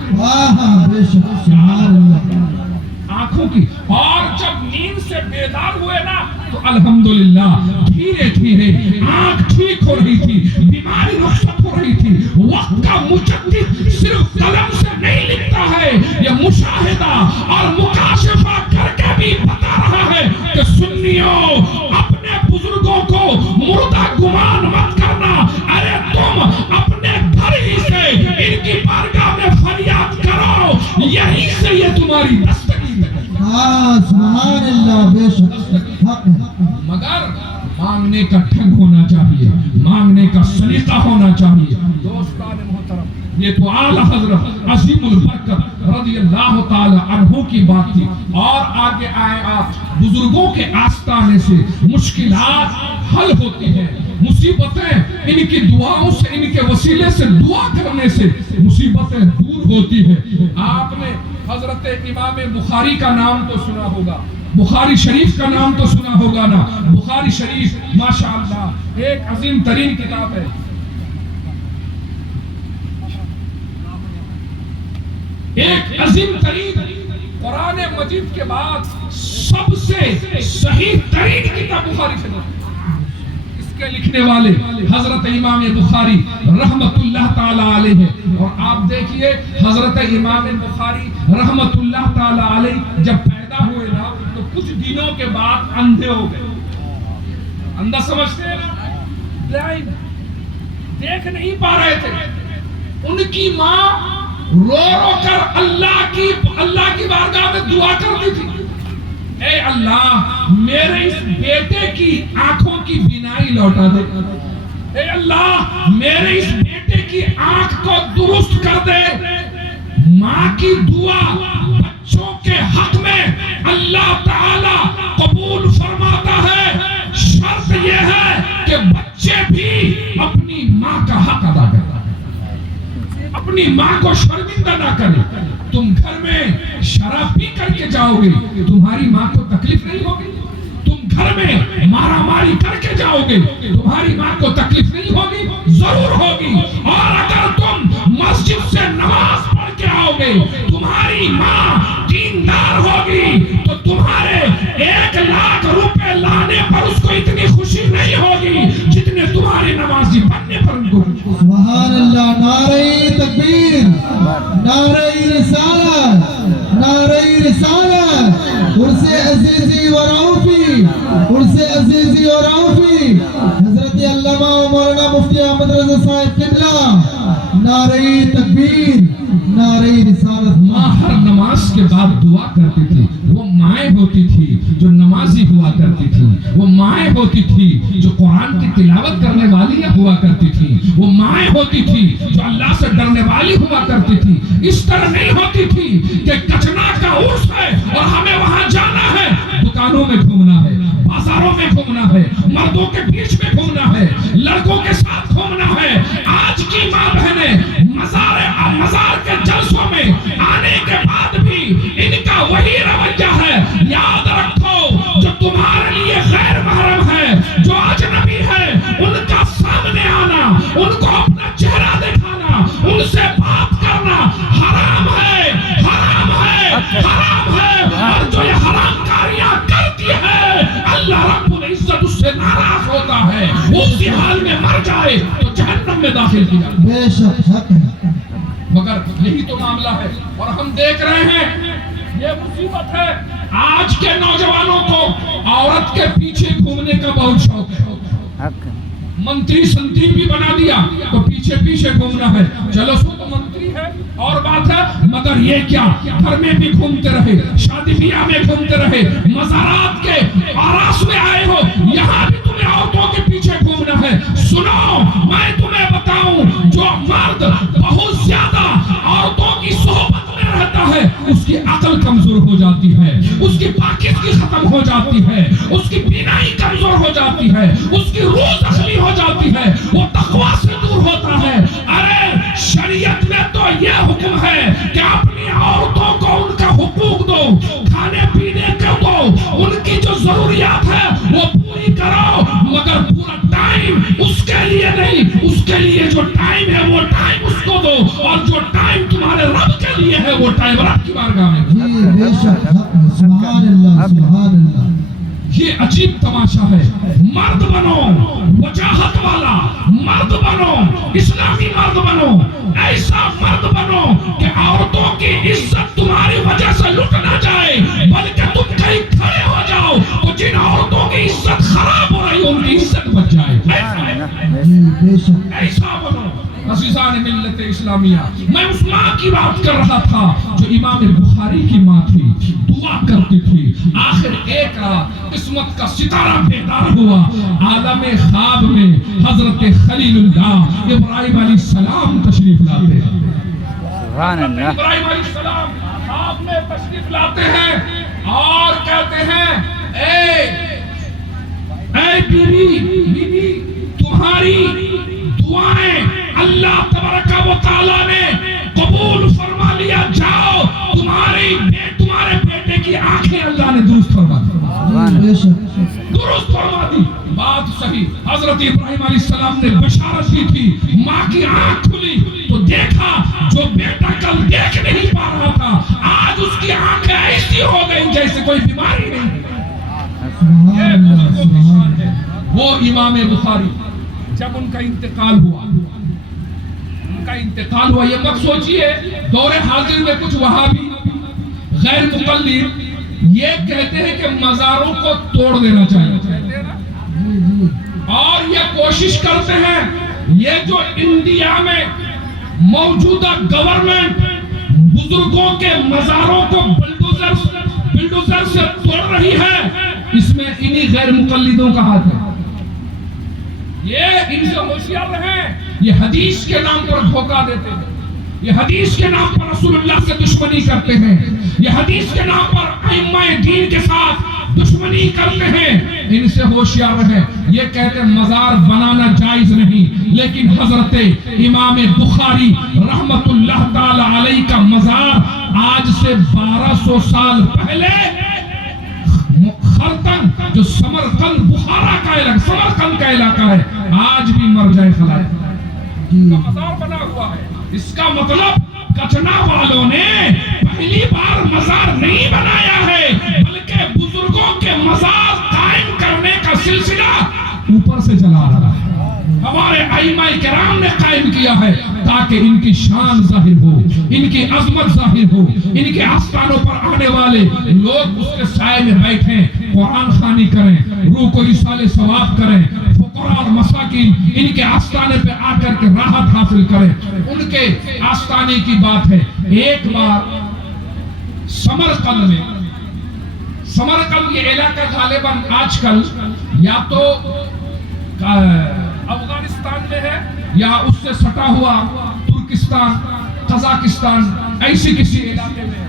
بے شک سبحان اللہ، آنکھوں کی۔ اور جب نیند سے بیدار ہوئے نا تو الحمدللہ دھیرے دھیرے آنکھ ٹھیک ہو رہی تھی، بیماری رخصت ہو رہی تھی۔ وقت کا مجدد صرف قلم سے نہیں لکھتا ہے، یہ مشاہدہ اور مکاشفہ کر کے بھی بتا رہا ہے کہ سنیو اپنے بزرگوں کو مردہ گمان مت کرنا، ارے تم اپنے گھر ہی سے ان کی بارگاہ میں فریاد کرو، یہی سے یہ تمہاری دستگیر ہے۔ سبحان اللہ، بے شک حق ہے، مگر مانگنے کا ڈھنگ ہونا چاہیے، مانگنے کا سلیقہ ہونا چاہیے۔ دوستان محترم، یہ تو اعلیٰ حضرت عظیم البرکت رضی اللہ تعالی عنہ کی بات تھی، اور آگے آئے آپ بزرگوں کے آستانے سے مشکلات حل ہوتی ہیں، مصیبتیں ان کی دعاؤں سے، ان کے وسیلے سے دعا کرنے سے مصیبتیں دور ہوتی ہیں۔ آپ نے حضرت امام بخاری کا نام تو سنا ہوگا، بخاری شریف کا نام تو سنا ہوگا نا. بخاری شریف ماشاءاللہ ایک عظیم ترین کتاب ہے، ایک عظیم ترین، قرآن مجید کے بعد سب سے صحیح ترین کتاب بخاری شریف. اس کے لکھنے والے حضرت امام بخاری رحمت اللہ تعالی علیہ ہے. اور آپ دیکھیے حضرت امام بخاری رحمت اللہ تعالی علیہ جب پیدا ہوئے نا تو کچھ دنوں کے بعد اندھے ہو گئے. اندھا سمجھتے ہیں نا، بلائنڈ، دیکھ نہیں پا رہے تھے. ان کی ماں رو رو کر اللہ کی بارگاہ میں دعا کرتی تھی، اے اللہ میرے اس بیٹے کی آنکھوں کی بینائی لوٹا دے، اے اللہ میرے اس بیٹے کی آنکھ کو درست کر دے. ماں کی دعا بچوں کے حق میں اللہ تعالی قبول فرماتا ہے. شرط یہ ہے کہ بچے بھی اپنی ماں کا حق ادا کریں، اپنی ماں کو شرمندہ نہ کریں. تم گھر میں شراب پی کر کے جاؤ گے، تمہاری ماں کو تکلیف نہیں ہوگی. تم گھر میں مارا ماری کر کے جاؤ گے، تمہاری ماں کو تکلیف نہیں ہوگی، ضرور ہوگی. اور اگر تم مسجد سے نماز پڑھ کے آؤ گے، تمہاری ماں دیندار ہوگی تو تمہارے 1,00,000 روپے لانے پر اس کو اتنی خوشی نہیں ہوگی جتنے تمہارے نمازی بننے پر ان کو. سبحان اللہ. نعرہ تکبیر، نعرہ رسالت، نعرہ رسالت. عرس عزیزی و رعوفی، عرس عزیزی و رعوفی. حضرت علامہ مولانا مفتی احمد رضا صاحب قبلہ. نعرہ تکبیر، نعرہ رسالت. ماں ہر نماز کے بعد دعا کرتی تھی. وہ مائیں ہوتی تھی جو نمازی ہوا کرتی تھی، وہ مائیں ہوتی تھی جو قرآن کی تلاوت کرنے والی ہوا کرتی تھی، وہ مائیں ہوتی تھی جو اللہ سے ڈرنے والی ہوا کرتی تھی. اس طرح نہیں ہوتی تھی کہ کچنا کا عرس ہے اور ہمیں وہاں جانا ہے، دکانوں میں گھومنا ہے، بازاروں میں گھومنا ہے، مردوں کے بیچ میں گھومنا ہے، لڑکوں کے ساتھ گھومنا ہے. آج کی ماں بہنیں مزار کے جلسوں میں آنے کے بعد بھی ان کا وہی رویہ ہے. یاد رکھو جو تمہارے لیے غیر محرم ہے، جو اجنبی ہے، ان کا سامنے آنا، ان کو اپنا چہرہ دکھانا، ان سے بات کرنا حرام ہے، حرام ہے، حرام ہے. اور جو یہ حرام کاریاں کرتی ہے اللہ رب العزت اس سے ناراض ہوتا ہے. اسی حال میں مر جائے تو جہنم میں داخل کیا جائے. بے شک حق ہے. مگر یہی تو معاملہ ہے اور ہم دیکھ رہے ہیں یہ مصیبت ہے. آج کے نوجوانوں کو عورت کے پیچھے گھومنے کا بہت شوق ہے. منتری سنتری بھی بنا دیا تو پیچھے پیچھے گھومنا ہے. چلو سو تو منتری ہے اور بات ہے، مگر یہ کیا گھر میں بھی گھومتے رہے، شادی بیاہ میں گھومتے رہے، مزارات کے آراس میں آئے ہو، یہاں بھی تمہیں عورتوں کے پیچھے گھومنا ہے. سنو میں تمہیں بتاؤں، جو مرد بہت زیادہ عورتوں کی صحبت میں رہتا ہے اس کی عقل کمزور ہو جاتی ہے، اس کی پاکیزگی ختم ہو جاتی ہے، اس کی بینائی کمزور ہو جاتی ہے، اس کی روح زخمی ہو جاتی ہے، وہ تقوی سے دور ہوتا ہے. ارے شریعت میں تو یہ حکم ہے کہ اپنی عورتوں کو ان کا حقوق دو، کھانے پینے کو دو، ان کی جو ضروریات ہے وہ پوری کرو، مگر پورا ٹائم اس کے لیے نہیں، اس کے لیے جو ٹائم ہے وہ ٹائم اس کو دو، اور جو ٹائم تمہارے رب کے لیے ہے وہ ٹائم رب کی بارگاہ میں. جی بے شک حق ہے. سبحان اللہ، سبحان اللہ. یہ عجیب تماشا ہے. مرد بنو، وجاہت والا مرد بنو، اسلامی مرد بنو، ایسا مرد بنو کہ عورتوں کی عزت تمہاری وجہ سے لٹ نہ جائے، بلکہ تم کہیں کھڑے ہو جاؤ تو جن عورتوں کی عزت خراب ہو رہی ان کی عزت بچ جائے. بے شک. ایسا بنو. عزیزان ملت اسلامیہ، میں اس ماں کی بات کر رہا تھا جو امام بخاری کی ماں تھی، دعا کرتی تھی. آخر ایک رات قسمت کا ستارہ بیدار ہوا، عالم خواب میں حضرت خلیل اللہ ابراہیم علیہ السلام تشریف لاتے ہیں. ابراہیم علیہ السلام خواب میں تشریف لاتے ہیں اور کہتے ہیں اے بیوی تمہاری دعائیں اللہ تبارک و تعالی نے قبول فرما لیا. جاؤ تمہارے بے شک درست فرما دی بات صحیح. حضرت ابراہیم علیہ السلام نے بشارت دی تھی, ماں کی آنکھ کھلی تو دیکھا جو بیٹا کل دیکھ نہیں پا رہا تھا آج اس کی آنکھیں ایسی ہو گئی جیسے کوئی بیماری نہیں. یہ بزرگوں کی شان ہے. وہ امام بخاری جب ان کا انتقال ہوا, یہ مت سوچئے دور حاضر میں کچھ وہابی غیر مقلد یہ کہتے ہیں کہ مزاروں کو توڑ دینا چاہیے, اور یہ کوشش کرتے ہیں یہ جو انڈیا میں موجودہ گورنمنٹ بزرگوں کے مزاروں کو بلڈوزر سے توڑ رہی ہے, اس میں انہی غیر مقلدوں کا ہاتھ ہے. یہ ان سے ہوشیار رہیں. یہ حدیث کے نام پر دھوکہ دیتے ہیں, یہ حدیث کے نام پر رسول اللہ سے دشمنی کرتے ہیں, یہ حدیث کے نام پر ائمہ دین کے ساتھ دشمنی کرتے ہیں. ان سے ہوشیار رہیں. یہ کہتے ہیں مزار بنانا جائز نہیں, لیکن حضرت امام بخاری رحمت اللہ تعالی علیہ کا مزار آج سے 1200 سال پہلے خرطن جو سمرقند بخارا کا علاقہ, سمرقند کا علاقہ ہے, آج بھی مر جائے خلائق کا مزار بنا ہوا ہے. اس کا مطلب کچنا والوں نے پہلی بار مزار نہیں بنایا ہے, بلکہ بزرگوں کے مزار قائم کرنے کا سلسلہ اوپر سے چلا رہا ہے. ہمارے ائمہ کرام نے قائم کیا ہے تاکہ ان کی شان ظاہر ہو, ان کی عظمت ظاہر ہو, ان کے آستانوں پر آنے والے لوگ اس کے سائے میں بیٹھیں, قرآن خوانی کریں, روح کو ایصال ثواب کریں, فقراء اور مساکین ان کے آستانے پہ آ کر کے راحت حاصل کریں. ان کے آستانے کی بات ہے. ایک بار سمرقند میں, سمرقند یہ علاقہ غالباً آج کل یا تو افغانستان میں ہے یا اس سے سٹا ہوا ترکستان, قزاقستان, ایسی کسی علاقے میں.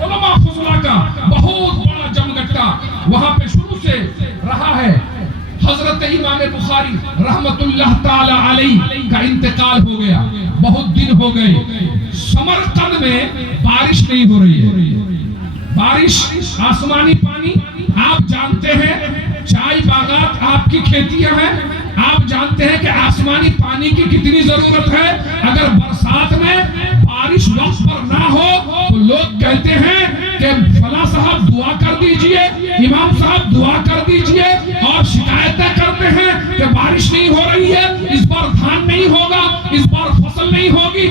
علماء فضلہ کا بہت بڑا جمگٹا وہاں پہ شروع سے رہا ہے. حضرت امام بخاری رحمت اللہ تعالی علیہ کا انتقال ہو گیا, بہت دن ہو گئے. سمرقند میں بارش نہیں ہو رہی ہے. بارش, آسمانی پانی, آپ جانتے ہیں چائے باغات آپ کی کھیتیاں ہیں, آپ جانتے ہیں کہ آسمانی پانی کی کتنی ضرورت ہے. اگر برسات میں بارش وقت پر نہ ہو تو لوگ کہتے ہیں کہ فلاں صاحب دعا کر دیجئے, امام صاحب دعا کر دیجئے, اور شکایتیں کرتے ہیں کہ بارش نہیں ہو رہی ہے, اس بار دھان نہیں ہوگا, اس بار فصل نہیں ہوگی.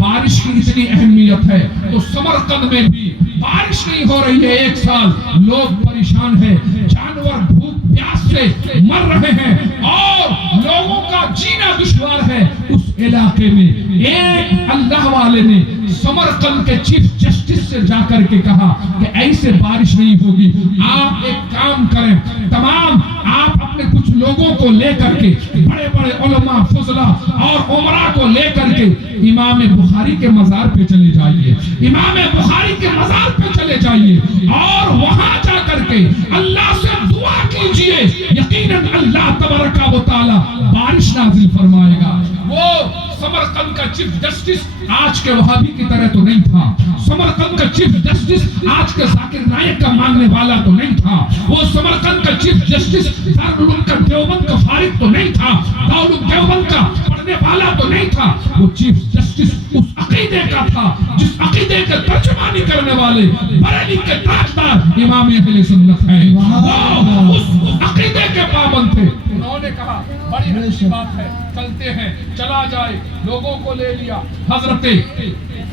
بارش کی اتنی اہمیت ہے. تو سمرقند میں بھی بارش نہیں ہو رہی ہے, ایک سال لوگ پریشان ہیں, جانور بھوک پیاس سے مر رہے ہیں, اور لوگوں کا جینا دشوار ہے. اس علاقے میں ایک اللہ والے نے سمرقند کے چیف جسٹس سے جا کر کے کہا کہ ایسے بارش نہیں ہوگی, آپ ایک کام کریں, تمام آپ اپنے کچھ لوگوں کو لے کر کے, بڑے بڑے علماء فضلہ اور عمرہ کو لے کر کے امام بخاری کے مزار پہ چلے جائیے, امام بخاری کے مزار پہ چلے جائیے, اور وہاں جا کر کے اللہ سے دعا کیجئے, یقیناً اللہ تبارک و تعالی بارش نازل فرمائے گا. وہ سمرقند کا چیف جسٹس آج کے وہابی کی طرح تو نہیں تھا. سمرقند کا چیف جسٹس آج کے ذاکر نائک کا ماننے والا تو نہیں تھا. وہ سمرقند کا چیف جسٹس دارالعلوم کا دیوبند کا فارغ تو نہیں تھا, دارالعلوم دیوبند کا پڑھنے والا تو نہیں تھا. وہ چیف جسٹس اس عقیدے کا تھا جس عقیدے کے ترجمانی کرنے والے بریلی کے تاجدار امام اہل سنت ہیں. وہ اس عقیدے کے پابند تھے. انہوں نے کہا بڑی اچھی بات ہے, چلتے ہیں, چلا جائے. لوگوں کو لے لیا, حضرت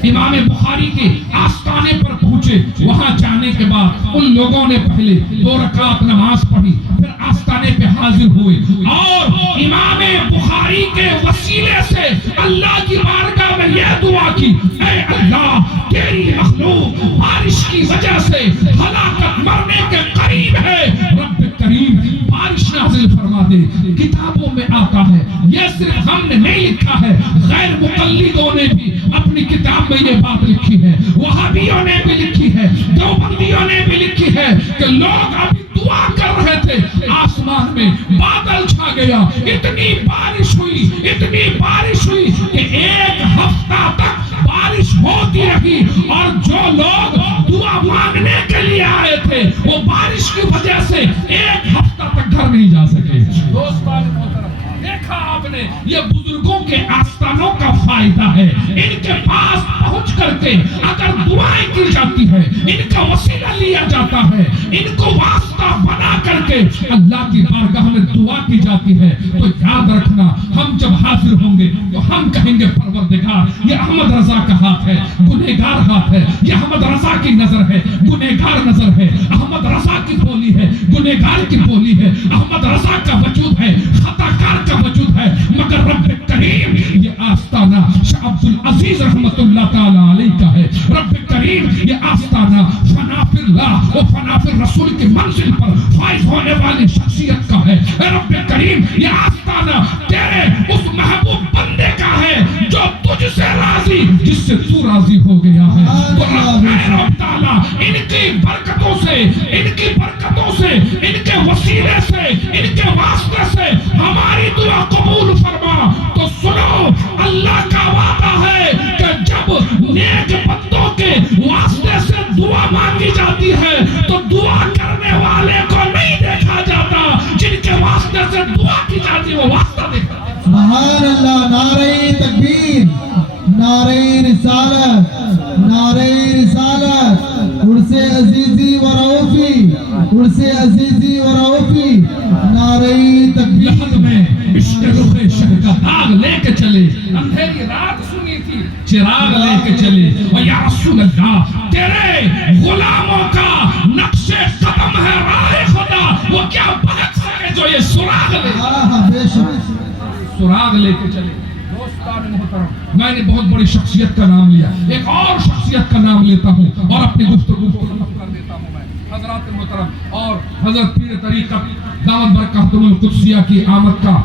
امام بخاری کے آستانے پر پہنچے. وہاں جانے کے بعد ان لوگوں نے پہلے 2 رکعت نماز پڑھی, پھر آستانے پہ حاضر ہوئے, اور امام بخاری کے وسیلے سے اللہ کی بارگاہ میں یہ دعا کی, اے اللہ تیری مخلوق بارش کی وجہ سے ہلاکت مرنے کے قریب ہے, رب کریم بارش نازل فرما دے. کتابوں میں آتا ہے, یہ صرف ہم نے نہیں لکھا ہے, غیر مقلدوں نے بھی اپنی کتاب میں یہ بات لکھی ہے, وہابیوں نے بھی لکھی ہے, دیوبندیوں نے بھی لکھی ہے کہ لوگ ابھی دعا کر رہے تھے, آسمان میں بادل چھا گیا, اتنی بارش ہوئی, اتنی بارش ہوئی کہ 1 ہفتہ تک بارش ہوتی رہی, اور جو لوگ دعا مانگنے کے لیے لیے آئے تھے وہ بارش کی وجہ سے ایک ہفتہ تک گھر نہیں جا سکے. دوستان محترم دیکھا آپ نے یہ بزرگوں کے آستانوں کا فائدہ ہے. ان کے پاس پہنچ کر کے اگر دعائیں کی جاتی ہے, ان کا وسیلہ لیا جاتا ہے, ان کو واسطہ بنا کر کے اللہ کی بارگاہ میں دعا کی جاتی ہے, تو یاد رکھنا ہم جب حاضر ہوں گے تو ہم کہیں گے پروردگار یہ احمد رضا کا ہاتھ ہے, گنہگار ہاتھ ہے, یہ احمد رضا کی نظر ہے, گنہگار نظر ہے, احمد رضا کی بولی ہے, گنہگار کی بولی ہے, احمد رضا کا وجود ہے, خطا کار کا وجود ہے, مگر رب کریم یہ آستانہ شاہ عبد العزیز رحمت اللہ تعالی علیہ کا ہے. رب کریم یہ آستانہ فنا فی اللہ و فنا فی الرسول کی منزل پر فائز ہونے والی شخصیت کا ہے. رب کریم یہ آستانہ تیرے اس محبوب بندے کا ہے جو تجھ سے راضی, جس سے تو راضی ہو گیا ہے. تو رب تعالیٰ ان کی برکتوں سے, ان کی برکتوں سے, ان کے وسیلے سے, ان کے واسطے سے ہماری دعا قبول فرما. تو سنو اللہ کا وعدہ ہے کہ جب نیک بندوں کے واسطے سے دعا مانگی جاتی ہے تو دعا کرنے والے کو نہیں دیکھا جاتا, جن کے واسطے سے دعا کی جاتی ہے وہ واسطہ دیکھا. سبحان اللہ. نعرہ تکبیر, نعرہ رسالت, نعرہ رسالت, عرص عزیزی و رؤوفی, عرص عزیزی و رؤوفی, نعرہ تکبیر. لحد میں عشق رخ شہ کا داغ لے کے چلے, اندھیری رات سنی تھی چراغ لے کے چلے. اور یا رسول اللہ تیرے غلاموں کا نقش قدم ہے راہ خدا, وہ کیا بھٹک سکے جو یہ سراغ لے, بے شک سراغ لے کے چلے. دوستان محترم میں نے بہت بڑی شخصیت کا نام لیا, ایک اور شخصیت کا نام لیتا ہوں اور اپنی گفتگو کو ختم کر دیتا ہوں. میں حضرات محترم اور حضرت پیر طریقت دعوت برکاتم القدسیہ کی آمد کا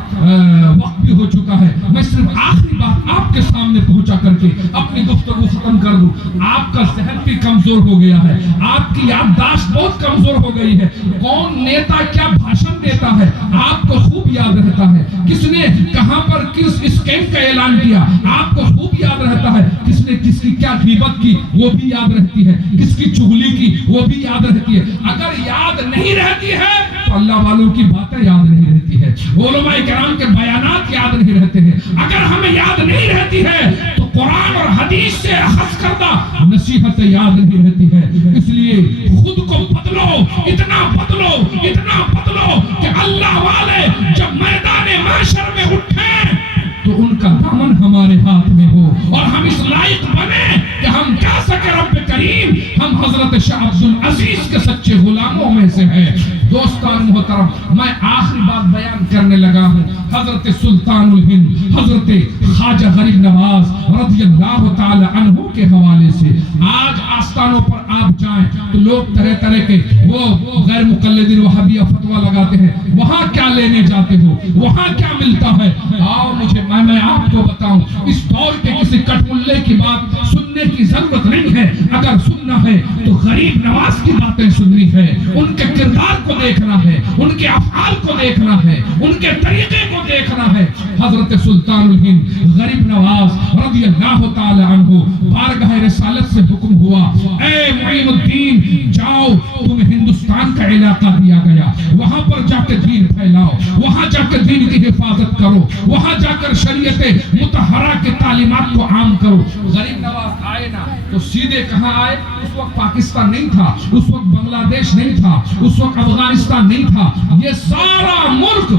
وقت بھی ہو چکا ہے. میں صرف آخری بات آپ کے سامنے پہنچا کر کے اپنی گفتگو ختم کر دوں. آپ کا ذہن بھی کمزور ہو گیا ہے, آپ کی یادداشت بہت کمزور ہو گئی ہے. کون نیتا کیا بھاشن دیتا ہے آپ کو خوب یاد رہتا ہے, کس نے کہاں پر کس اسکیم کا اعلان کیا آپ کو خوب یاد رہتا ہے, کس نے کس کی کیا غیبت کی وہ بھی یاد رہتی ہے, کس کی چغلی کی وہ بھی یاد رہتی ہے. اگر یاد نہیں رہتی ہے تو اللہ والوں کی باتیں یاد نہیں رہتی ہے, علماء کرام کے بیانات یاد نہیں رہتے ہیں. اگر ہمیں یاد نہیں رہتی ہے تو قرآن اور حدیث سے اخذ کردہ نصیحتیں یاد نہیں رہتی ہے. اس لیے خود کو بدلو, اتنا بدلو, اتنا بدلو کہ اللہ والے جب میدان محشر میں اٹھیں تو ان کا دامن ہمارے ہاتھ میں ہو اور ہم اس لائق بنے کہ ہم کہہ سکے رب کریم ہم حضرت شاہ عبد العزیز کے سچے غلاموں میں سے ہیں. دوستان محترم میں آخری بات بیان کرنے لگا ہوں. حضرت سلطان الہند حضرت خواجہ غریب نواز رضی اللہ تعالی عنہ کے حوالے سے آج آستانوں پر آپ جائیں تو لوگ طرح طرح کے وہ غیر مقلدین وہابیہ فتویٰ لگاتے ہیں, وہاں کیا لینے جاتے ہو, وہاں کیا ملتا ہے. آؤ مجھے میں آپ کو بتاؤں, اس دور کے کسی کٹ ملے کی بات سننے کی ضرورت نہیں ہے. اگر سننا ہے تو غریب نواز کی باتیں سننی ہے, ان کے کردار کو دیکھنا ہے, ان کے افعال کو دیکھنا ہے, ان کے طریقے کو دیکھنا ہے. حضرت سلطان الہند غریب نواز رضی اللہ تعالی عنہ بارگاہ رسالت سے حکم ہوا, اے معین الدین جاؤ, تمہیں ہندوستان کا علاقہ دیا گیا, وہاں پر جا کے دین پھیلاؤ, وہاں جا کے دین کی حفاظت کرو, وہاں جا کر شریعت مطہرہ کے تعلیمات کو عام کرو. غریب نواز آئے نا تو سیدھے کہاں آئے, اس وقت پاکستان نہیں تھا, اس وقت بنگلہ دیش نہیں تھا, اس وقت افغانستان نہیں تھا, یہ سارا ملک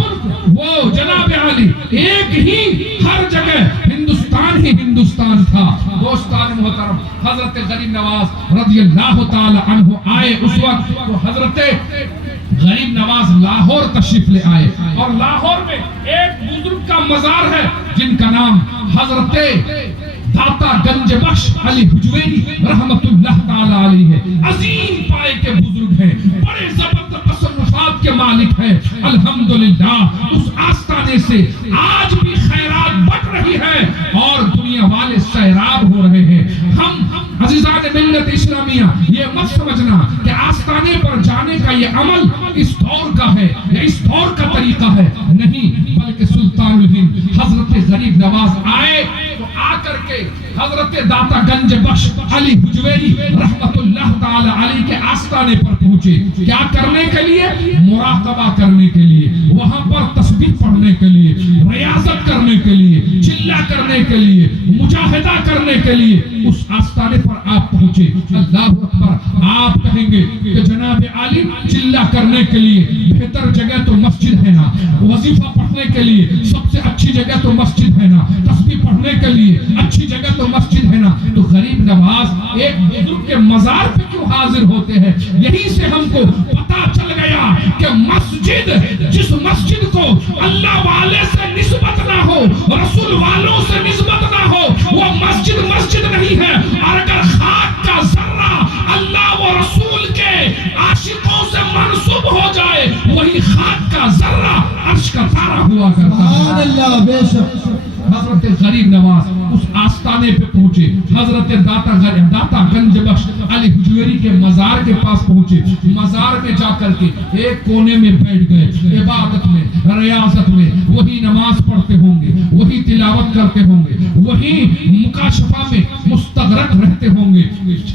وہ جناب عالی ایک ہی ہر جگہ ہندوستان ہی ہندوستان تھا. دوستان محترم حضرت غریب نواز رضی اللہ تعالی عنہ آئے اس وقت تو حضرت غریب نواز لاہور تشریف لے آئے اور لاہور میں ایک بزرگ کا مزار ہے جن کا نام حضرت داتا گنج بخش علی حجویری رحمت اللہ تعالی علیہ ہے. عظیم پائے کے بزرگ ہیں, بڑے زبردست تصرفات کے مالک ہیں. الحمدللہ اس آستانے سے آج بھی خیرات بٹ رہی ہے اور دنیا والے سیراب ہو رہے ہیں. ہم عزیزان ملت اسلامیہ یہ مت سمجھنا کہ آستانے پر جانے کا یہ عمل اس دور کا ہے یا اس دور کا طریقہ ہے, نہیں, بلکہ سلطان الہند حضرت غریب نواز آئے تو آ کر کے حضرت داتا گنج بخش علی حجویری رحمت اللہ تعالی علیہ کے آستانے پر پہنچے. کیا کرنے کے لیے؟ مراقبہ کرنے کے لیے, وہاں پر تسبیح پڑھنے کے لیے, ریاضت کرنے کے لیے, چلہ کرنے کے لیے, مجاہدہ کرنے کے لیے اس آستانے پر آپ پہنچے. اللہ اکبر. آپ کہیں گے کہ جناب عالی چلہ کرنے کے لیے بہتر جگہ تو مسجد ہے نا, وظیفہ پڑھنے کے لیے سب سے اچھی جگہ تو مسجد ہے نا, تسبیح پڑھنے کے لیے اچھی جگہ تو مسجد ہے نا, تو غریب نواز ایک بزرگ کے مزار پہ کیوں حاضر ہوتے ہیں؟ یہی سے ہم کو پتا چل گیا کہ مسجد, جس مسجد کو اللہ والے سے نسبت نہ ہو, رسول والوں سے نسبت نہ ہو, وہ مسجد مسجد نہیں ہے. اور اگر خاک کا ذرہ اللہ و رسول کے عاشقوں سے منسوب ہو جائے, وہی خاک کا ذرہ عرش کا تارا ہوا کرتا ہے. سبحان اللہ. بے شک حضرت غریب نواز اس آستانے پہ پہنچے. حضرت داتا گنج بخش علی حجویری کے مزار کے پاس پہنچے. مزار میں جا کر کے ایک کونے میں بیٹھ گئے. عبادت میں, ریاضت میں وہی نماز پڑھتے ہوں گے, وہی تلاوت کرتے ہوں گے, وہی مکاشفہ میں مستغرق رہتے ہوں گے.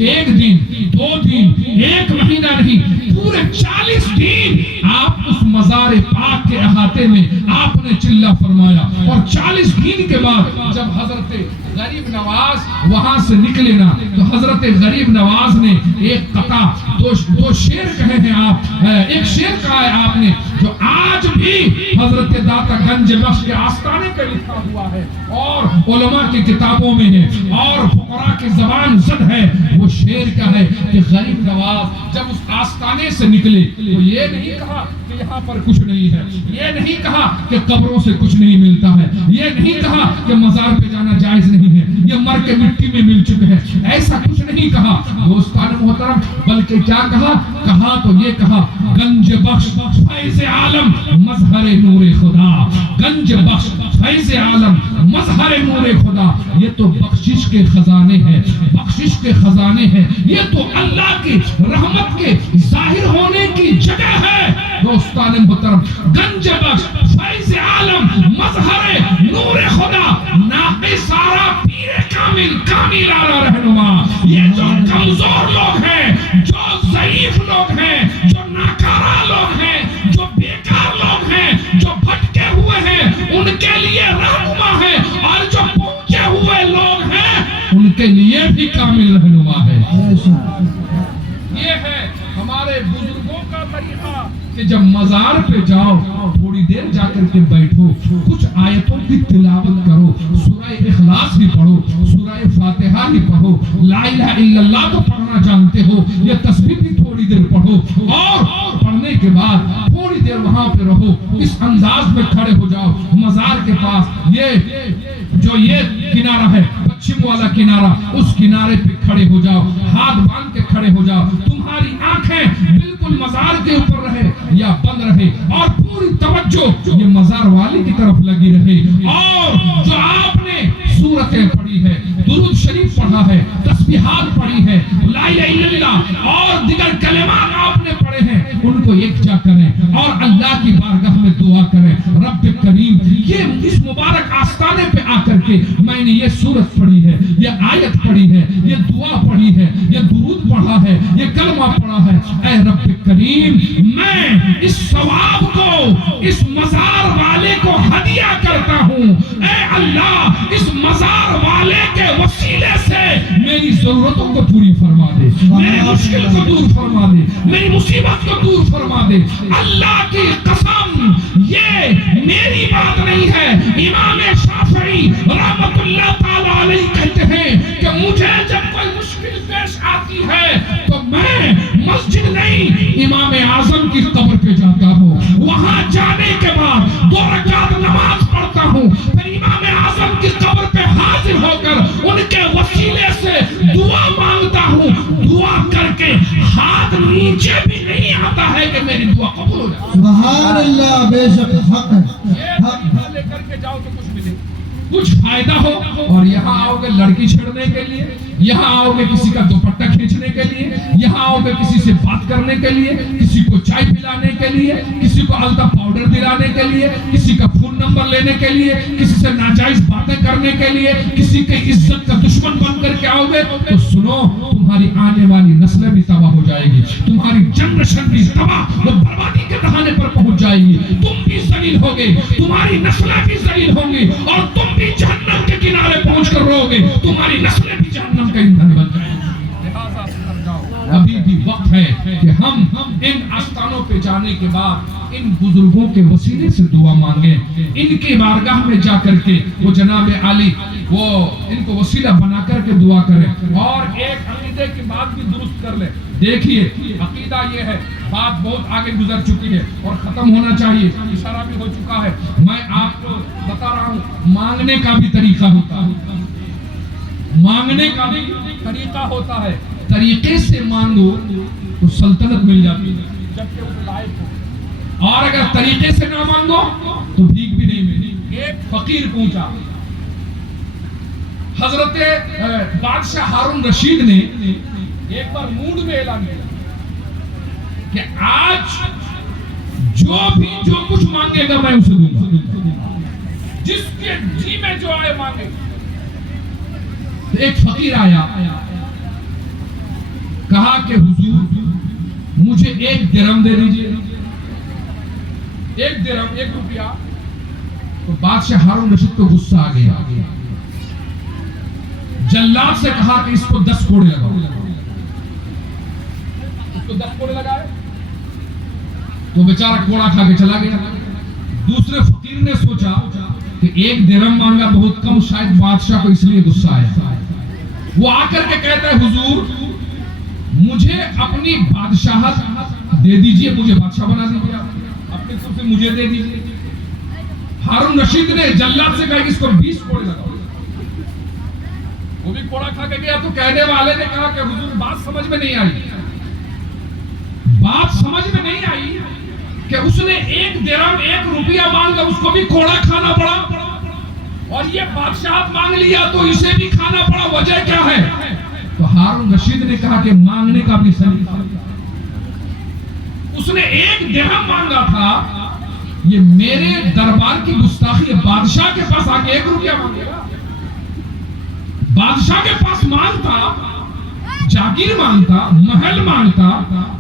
ایک دن, 2 دن, 1 مہینہ نہیں, پورے 40 دن آپ اس مزار پاک کے احاطے میں آپ نے چلہ فرمایا. اور 40 دن کے بعد جب حضرت غریب نواز وہاں سے نکلے نا, تو حضرت غریب نواز نے ایک قطع, دو شعر کہے ہیں آپ, ایک شعر کہا ہے آپ نے جو آج بھی حضرت داتا گنج بخش کے آستانے پہ لکھا ہوا ہے اور علماء کی کتابوں میں ہے اور فقراء کی زبان زد ہے. وہ شعر کیا ہے کہ غریب نواز جب اس آستانے سے نکلے تو یہ نہیں کہا کہ یہاں پر کچھ نہیں ہے, یہ نہیں کہا کہ قبروں سے کچھ نہیں ملتا ہے, یہ نہیں کہا کہ مزار پہ جانا جائز نہیں ہے, یہ مر کے مٹی میں مل چکے ہیں, ایسا کچھ نہیں کہا دوستان محترم. بلکہ کیا کہا تو یہ کہا گنج بخش فیض عالم مظہر نور خدا, گنج بخش فیض عالم مظہر نور خدا. یہ تو بخشش کے خزانے ہیں, بخشش کے خزانے ہیں, یہ تو اللہ کی رحمت کے ظاہر ہونے کی جگہ ہے. دوستان محترم, گنج بخش فیض عالم مظہر نور خدا, ناقص سارا پیر کامل, کامل آلہ رہنما. یہ جو کمزور لوگ ہیں, جو ضعیف لوگ ہیں, جو ناکارہ لوگ ہیں, جو بیکار لوگ ہیں, جو بھٹکے ہوئے ہیں, ان کے لیے رہنما ہے, اور جو پہنچے ہوئے لوگ ہیں ان کے لیے بھی کامل رہنما ہے. یہ ہے ہمارے بزرگوں کا طریقہ کہ جب مزار پہ جاؤ تھوڑی دیر جا کر کے بیٹھو, کچھ آیتوں کی تلاوت کرو, سورہ اخلاص بھی پڑھو, سورہ فاتحہ بھی پڑھو, لا الہ الا اللہ تو پڑھنا جانتے ہو, یہ تسبیح بھی تھوڑی دیر پڑھو, اور پڑھنے کے بعد تھوڑی دیر وہاں پہ رہو. اس انداز میں کھڑے ہو جاؤ مزار کے پاس. یہ کنارہ ہے, پچھم والا کنارہ, اس کنارے پہ کھڑے ہو جاؤ, ہاتھ باندھ کے کھڑے ہو جاؤ. تمہاری آنکھیں بالکل مزار کے اوپر رہے یا بند رہے, اور پوری توجہ یہ مزار والی کی طرف لگی رہے. اور جو آپ نے سورتیں پڑھی ہے, درود شریف پڑھا ہے, تسبیحات پڑھی ہے, لا الہ الا اللہ اور دیگر کلمات آپ نے پڑھے ہیں, ان کو یکجا کریں اور اللہ کی بارگاہ میں دعا کریں. رب کریم, یہ اس مبارک آستانے پہ آ کر کے میں نے یہ سورت پڑھی ہے, یہ آیت پڑھی ہے, یہ دعا پڑھی ہے, یہ درود پڑھا ہے, یہ کلمہ پڑھا ہے. اے رب کریم, میں اس ثواب کو اس مزار والے کو ہدیہ کرتا ہوں. اے اللہ, اس مزار والے کے وسیلے سے میری ضرورتوں کو پوری فرما دے, میری مشکل کو دور فرما دے, میری مصیبت کو دور فرما دے. اللہ کی قسم, یہ میری بات نہیں ہے. امام شافعی رحمت اللہ تعالی علیہ کہتے ہیں کہ مجھے جب کوئی مشکل پیش آتی ہے تو میں مسجد نہیں, امام اعظم کی قبر پہ جاتا ہوں. وہاں جانے کے بعد 2 رکعت نماز پڑھتا ہوں, پھر امام اعظم کی قبر پہ حاضر ہو کر ان کے وسیلے سے دعا مانگتا ہوں. دعا کر کے ہاتھ نیچے بھی نہیں آتا ہے کہ میری دعا قبول ہو جائے. سبحان اللہ. بے شک حق ہے, یہ لے کر کے جاؤ تو کچھ ملے. کچھ فائدہ ہو، اور یہاں آؤ گے لڑکی چھیڑنے کے لیے، یہاں آؤ گے کسی کا دوپٹہ کھینچنے کے لیے، یہاں آؤ گے کسی سے بات کرنے کے لیے، کسی کو چائے پلانے کے لیے، کسی کو الطا پاؤڈر دلانے کے لیے، کسی کا فون نمبر لینے کے لیے، کسی سے ناجائز باتیں کرنے کے لیے، کسی کی عزت کا دشمن بن کر کے آؤ گے تو سنو، تمہاری آنے والی نسلیں بھی تباہ ہو جائے گی، تمہاری جنریشن بھی تباہ و بربادی کے دہانے پر پہنچ جائے گی، تم بھی ذلیل ہوگے، تمہاری نسلیں بھی ذلیل ہوں گی، اور تم بھی جہنم کے کنارے پہنچ کر رہو گے، تمہاری نسلیں بھی جہنم کا ایندھن بن جائیں گی۔ ابھی بھی وقت ہے کہ ہم ان آستانوں پہ جانے کے بعد ان بزرگوں کے وسیلے سے دعا مانگیں، ان کی بارگاہ میں جا کر کے وہ جناب عالی وہ ان کو وسیلہ بنا کر کے دعا کریں، اور ایک عقیدے کی بات بھی درست کر لیں۔ دیکھیے عقیدہ یہ ہے، بات بہت آگے گزر چکی ہے اور ختم ہونا چاہیے، اشارہ بھی ہو چکا ہے، میں آپ کو بتا رہا ہوں مانگنے کا بھی طریقہ ہوتا ہے، مانگنے کا بھی طریقہ ہوتا ہے، طریقے سے مانگو تو سلطنت مل جاتی ہے جبکہ اس لائق ہو، اور اگر طریقے سے نہ مانگو تو بھیک بھی نہیں ملی۔ ایک فقیر پوچھا، حضرت بادشاہ ہارون رشید نے ایک بار موڈ میں اعلان کیا کہ آج جو کچھ مانگے گا میں اسے دوں گا، جس کے جی میں جو آئے مانگے۔ ایک فقیر آیا، کہا کہ حضور مجھے 1 درہم دے دیجئے، 1 درہم 1 روپیہ۔ تو بادشاہ ہارون رشید کو غصہ آ گیا، جلاد سے کہا کہ اس کو 10 کوڑے لگاؤ، اس کو 10 کوڑے لگائے تو بیچارہ کوڑا کھا کے چلا گیا۔ دوسرے فقیر نے سوچا کہ 1 درہم مانگا بہت کم، شاید بادشاہ کو اس لیے غصہ آیا۔ وہ آ کر کے کہتا ہے حضور مجھے اپنی بادشاہت دے دیجئے، مجھے بادشاہ بنا دیجئے، اپنی کرسی مجھے دے دیجئے۔ ہارون رشید نے جلاد سے کہا کہ اس کو 20 کوڑے لگاؤ، وہ بھی کوڑا کھا کے گیا۔ تو کہنے والے نے کہا کہ حضور بات سمجھ میں نہیں آئی، بات سمجھ میں نہیں آئی کہ اس نے 1 درہم 1 روپیہ مانگا، اس کو بھی کوڑا کھانا پڑا، اور یہ بادشاہت مانگ لیا تو اسے بھی کھانا پڑا، وجہ کیا ہے؟ تو ہارون رشید نے کہا کہ مانگنے کا بھی صحیح، اس نے 1 درہم مانگا تھا، یہ میرے دربار کی گستاخی ہے، بادشاہ کے پاس آگے 1 روپیہ مانگے گا، بادشاہ کے پاس مانگتا، جاگیر مانگتا، محل مانگتا،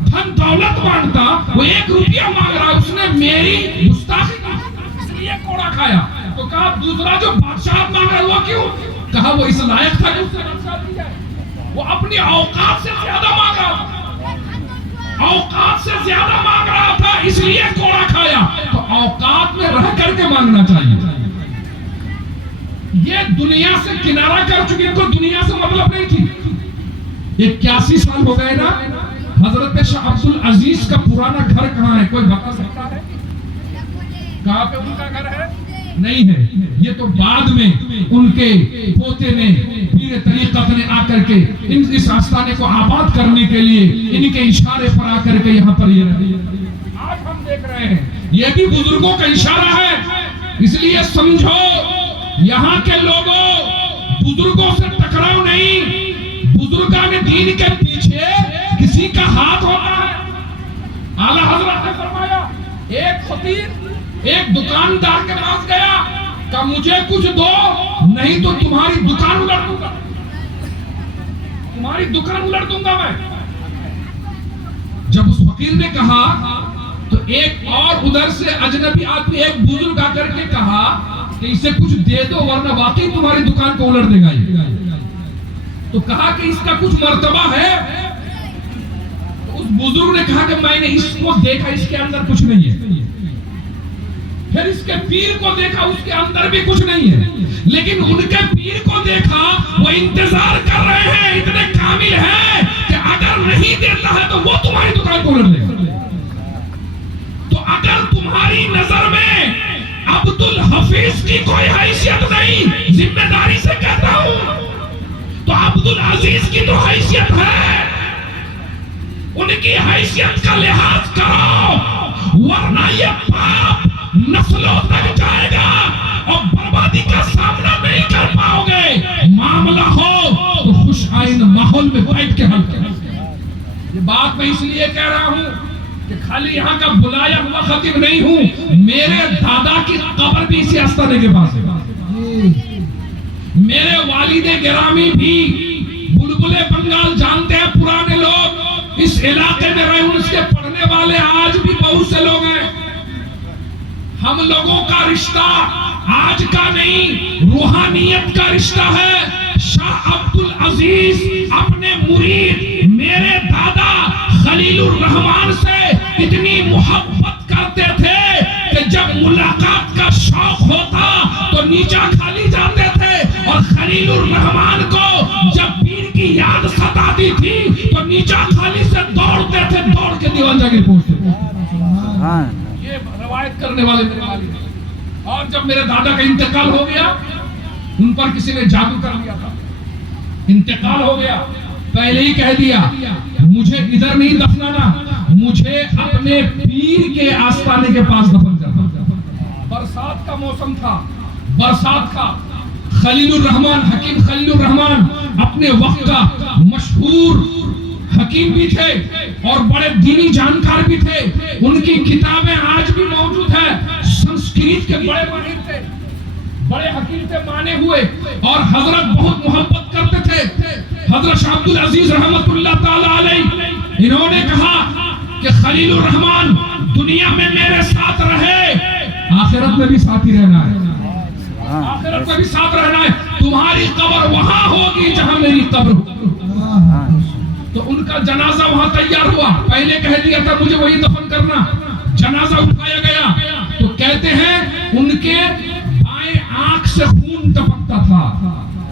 دھن دولت مانگتا، وہ 1 روپیہ مانگ رہا، اس نے میری گستاخی کی اس لیے کوڑا کھایا۔ تو کہا دوسرا جو بادشاہت مانگ رہا وہ کیوں؟ کہا وہ اس لائق تھا کہ اس سے بادشاہ دی جائے، وہ اپنی اوقات سے زیادہ مانگ رہا تھا، اوقات سے زیادہ مانگ رہا تھا اس لیے کوڑا کھایا۔ تو اوقات میں رہ کر کے مانگنا چاہیے۔ یہ دنیا سے کنارہ کر چکی، ان کو دنیا سے مطلب نہیں تھی۔ 81 سال ہو گئے نا، حضرت شاہ عبد العزیز کا پرانا گھر کہاں ہے؟ کوئی بتا سکتا ہے کہاں پہ ان کا گھر ہے؟ نہیں ہے، یہ تو بعد میں ان کے پوتے نے، پیر طریقت نے آ کر کے اس آستانے کو آباد کرنے کے لیے ان کے اشارے پر آ کر کے یہاں پر یہ رہے۔ آج ہم دیکھ رہے ہیں یہ بھی بزرگوں کا اشارہ ہے، اس لیے سمجھو یہاں کے لوگوں بزرگوں سے ٹکراؤ نہیں، بزرگان دین کے پیچھے کسی کا ہاتھ ہوتا ہے۔ اعلیٰ حضرت نے فرمایا ایک فقیر ایک دکاندار کے پاس گیا، کہا مجھے کچھ دو نہیں تو تمہاری دکان الٹ دوں گا، تمہاری دکان الٹ دوں گا میں۔ جب اس فقیر نے کہا تو ایک اور ادھر سے اجنبی آدمی ایک بزرگ آ کر کے کہا کہ اسے کچھ دے دو ورنہ واقعی تمہاری دکان کو الٹ دے گا۔ تو کہا کہ اس کا کچھ مرتبہ ہے؟ تو اس بزرگ نے کہا کہ میں نے اس کو دیکھا، اس کے اندر کچھ نہیں ہے، پھر اس کے پیر کو دیکھا، اس کے اندر بھی کچھ نہیں ہے، لیکن ان کے پیر کو دیکھا وہ انتظار کر رہے ہیں، اتنے کامل ہیں کہ اگر نہیں دیتا ہے تو وہ تمہاری دکان کو الٹ دے گا۔ تو اگر تمہاری نظر میں عبد الحفیظ کی کوئی حیثیت نہیں، ذمہ داری سے کہتا ہوں، تو عبد العزیز کی تو حیثیت ہے، ان کی حیثیت کا لحاظ کرو، ورنہ یہ پاپ نسلوں تک جائے گا اور بربادی کا سامنا بات میں اس لیے کہہ رہا ہوں کہ خالی یہاں کا بلایا ہوا خطیب نہیں ہوں، میرے دادا کی قبر بھی اسی آستانے کے پاس ہے، میرے والد گرامی بھی بلبل بنگال جانتے ہیں پرانے لوگ، اس علاقے میں رہے ان کے پڑھنے والے آج بھی بہت سے لوگ ہیں۔ ہم لوگوں کا رشتہ آج کا نہیں، روحانیت کا رشتہ ہے۔ شاہ عبد العزیز اپنے مرید میرے دادا خلیل الرحمن سے اتنی محبت کرتے تھے کہ جب ملاقات کا شوق ہوتا تو نیچا خالی جاتے تھے، اور خلیل الرحمن کو جب پیر کی یاد ستاتی تھی تو نیچا خالی سے دوڑتے تھے، دوڑ کے دیوان جاگیر پہنچتے تھے۔ یہ روایت کرنے والے میرے والد ہیں۔ اور جب میرے دادا کا انتقال ہو گیا، ان پر کسی نے جادو کر لیا تھا، انتقال ہو گیا، پہلے ہی کہہ دیا مجھے ادھر نہیں دفنانا، مجھے اپنے پیر کے آستانے کے پاس دفن کرنا۔ برسات کا موسم تھا، برسات کا، خلیل الرحمن، حکیم خلیل الرحمن اپنے وقت کا مشہور حکیم بھی تھے اور بڑے دینی جانکار بھی تھے، ان کی کتابیں آج بھی موجود ہیں، سنسکرت کے بڑے ماہر تھے، بڑے حکیم تھے مانے ہوئے، اور حضرت بہت محبت کرتے تھے۔ حضرت شاہ عبد العزیز رحمت اللہ تعالی علیہ انہوں نے کہا کہ خلیل الرحمن دنیا میں میرے ساتھ رہے، آخرت میں بھی ساتھ ہی رہنا ہے، آخرت میں بھی ساتھ رہنا ہے، تمہاری قبر وہاں ہوگی جہاں میری قبر ہوگی۔ تو ان کا جنازہ وہاں تیار ہوا، پہلے کہہ دیا تھا مجھے وہی دفن کرنا، جنازہ اٹھایا گیا تو کہتے ہیں ان کے بائیں آنکھ سے خون ٹپکتا تھا،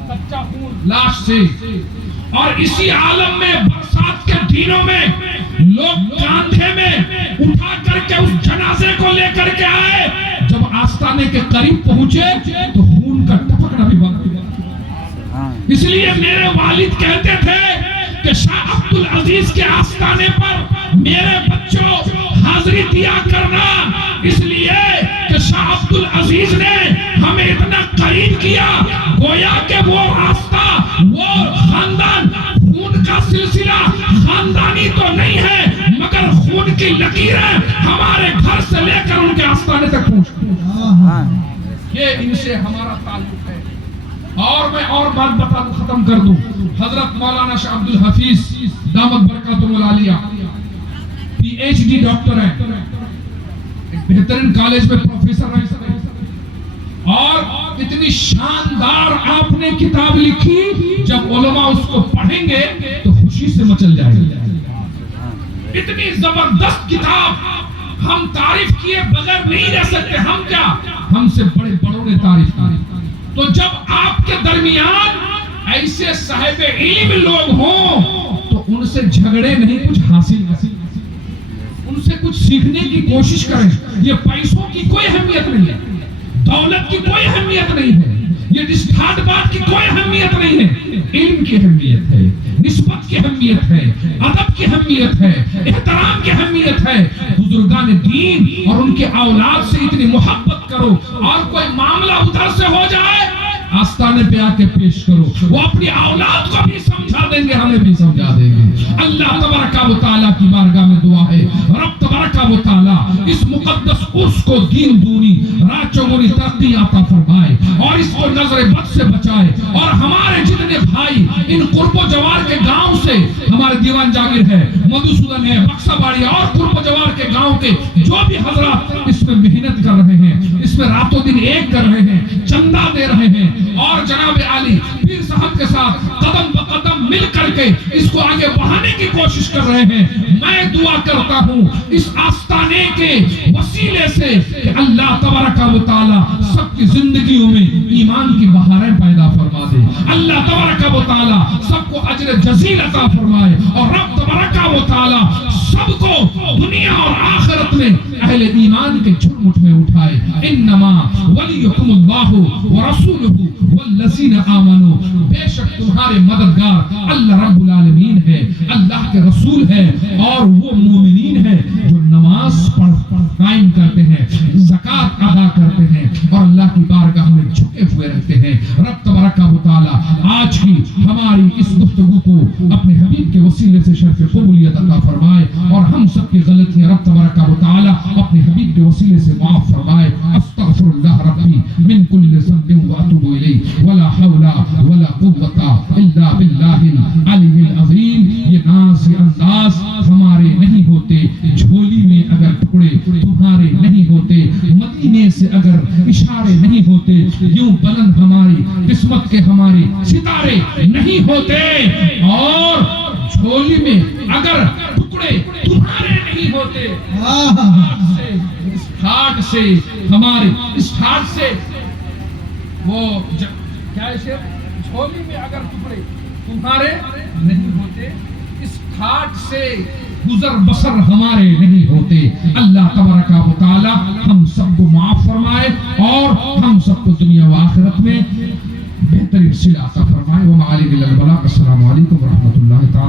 کچا خون لاش سے، اور اسی عالم میں برسات کے دنوں میں لوگ کاندھے میں اٹھا کر کے اس جنازے کو لے کر کے آئے، جب آستانے کے قریب پہنچے تو خون کا ٹپکنا بھی بند ہو گیا۔ اس لیے میرے والد کہتے تھے کہ شاہ عبد العزیز کے آستانے پر میرے بچوں حاضری دیا کرنا، اس لیے کہ شاہ عبد العزیز نے ہمیں اتنا قریب کیا، گویا کہ وہ راستہ، وہ خاندان، خون کا سلسلہ خاندانی تو نہیں ہے مگر خون کی لکیریں ہمارے گھر سے لے کر ان کے آستانے تک پہنچتی ہیں، یہ ان سے ہمارا تعلق ہے۔ اور میں اور بات بتا دوں، ختم کر دوں، حضرت مولانا شاہ عبد الحفیظ دامت برکاتہ العالیہ پی ایچ ڈی ڈاکٹر ہیں، ایک بہترین کالج میں پروفیسر رہے، اور اتنی شاندار آپ نے کتاب لکھی، جب علماء اس کو پڑھیں گے تو خوشی سے مچل جائے گی۔ اتنی زبردست کتاب، ہم تعریف کیے بغیر نہیں رہ سکتے، ہم کیا، ہم سے بڑے بڑوں نے تعریف کی۔ تو جب آپ کے درمیان ایسے صاحب علم لوگ ہوں تو ان سے جھگڑے نہیں، کچھ حاصل کریں، ان سے کچھ سیکھنے کی کوشش کریں۔ یہ پیسوں کی کوئی اہمیت نہیں ہے، دولت کی کوئی اہمیت نہیں ہے، یہ ڈسٹھاٹ بات کی کوئی اہمیت نہیں ہے، علم کی اہمیت ہے، نسبت کی اہمیت ہے، ادب کی اہمیت ہے، احترام کی اہمیت ہے۔ بزرگان دین اور ان کے اولاد سے اتنی محبت کرو، اور کوئی معاملہ ادھر سے ہو جائے آستانے پہ آ کے پیش کرو، وہ اپنی اولاد کو بھی سمجھا دیں گے، ہمیں بھی سمجھا دیں گے۔ اللہ تبارک و تعالیٰ کی بارگاہ میں دعا ہے، رب تبارک و تعالیٰ اس مقدس عرس کو دین دونی رات چوگنی ترقی عطا فرمائے، اور اس کو نظر بد سے بچائے، اور ہمارے جتنے بھائی ان قرب و جوار کے گاؤں سے، ہمارے دیوان جاگیر ہے، مدھوسودن ہے، بکسا باڑی اور قرب و جوار کے گاؤں کے جو بھی حضرات اس میں محنت کر رہے ہیں، اس میں راتوں دن ایک کر رہے ہیں، چندہ دے رہے ہیں، اور جناب عالی پیر صاحب کے ساتھ قدم بقدم مل کر کے اس کو آگے بڑھانے کی کوشش کر رہے ہیں، میں دعا کرتا ہوں اس آستانے کے وسیلے سے کہ اللہ تبارک و تعالی سب کی زندگیوں میں ایمان کی بہاریں پیدا فرما دے، اللہ تبارک و تعالی سب کو اجر جزیل عطا فرمائے، اور رب تبارک و تعالی سب کو دنیا اور آخرت میں اہل ایمان کے جھرمٹ میں اٹھائے۔ انما ولیکم اللہ ورسولہ والذین آمنوا، بے شک تمہارے مددگار اللہ رب العالمین ہے، اللہ کے رسول ہے، اور وہ مومنین ہے جو نماز قائم کرتے ہیں، زکوٰۃ ادا کرتے ہیں، اور اللہ کی بارگاہ میں جھکے ہوئے رہتے ہیں۔ رب تبارک تبارک و تعالی آج کی ہماری اس گفتگو کو اپنے حبیب کے وسیلے سے شرف قبولیت عطا فرمائے اور ہم سب کی غلطیاں رب تبارک و تعالی اپنے حبیب کے وسیلے سے معاف فرمائے. استغفر اللہ ربی من کل ذنب واتوب الیہ ولا حول ولا قوت الا باللہ العلی العظیم. یہ ناز یہ انداز ہمارے نہیں ہوتے، جھولی میں اگر ٹکڑے تمہارے نہیں ہوتے، مدینے سے اگر اشارے نہیں ہوتے، یوں بلند ہماری قسمت کے ہمارے ستارے نہیں ہوتے، اور جھولی میں اگر ٹکڑے تمہارے نہیں ہوتے، اس ٹھاٹ سے ہمارے اس ٹھاٹ سے وہ کیا ہے، جھولی میں اگر ٹکڑے تمہارے نہیں ہوتے، اس ٹھاٹ سے گزر بسر ہمارے نہیں ہوتے. اللہ تبارک و تعالی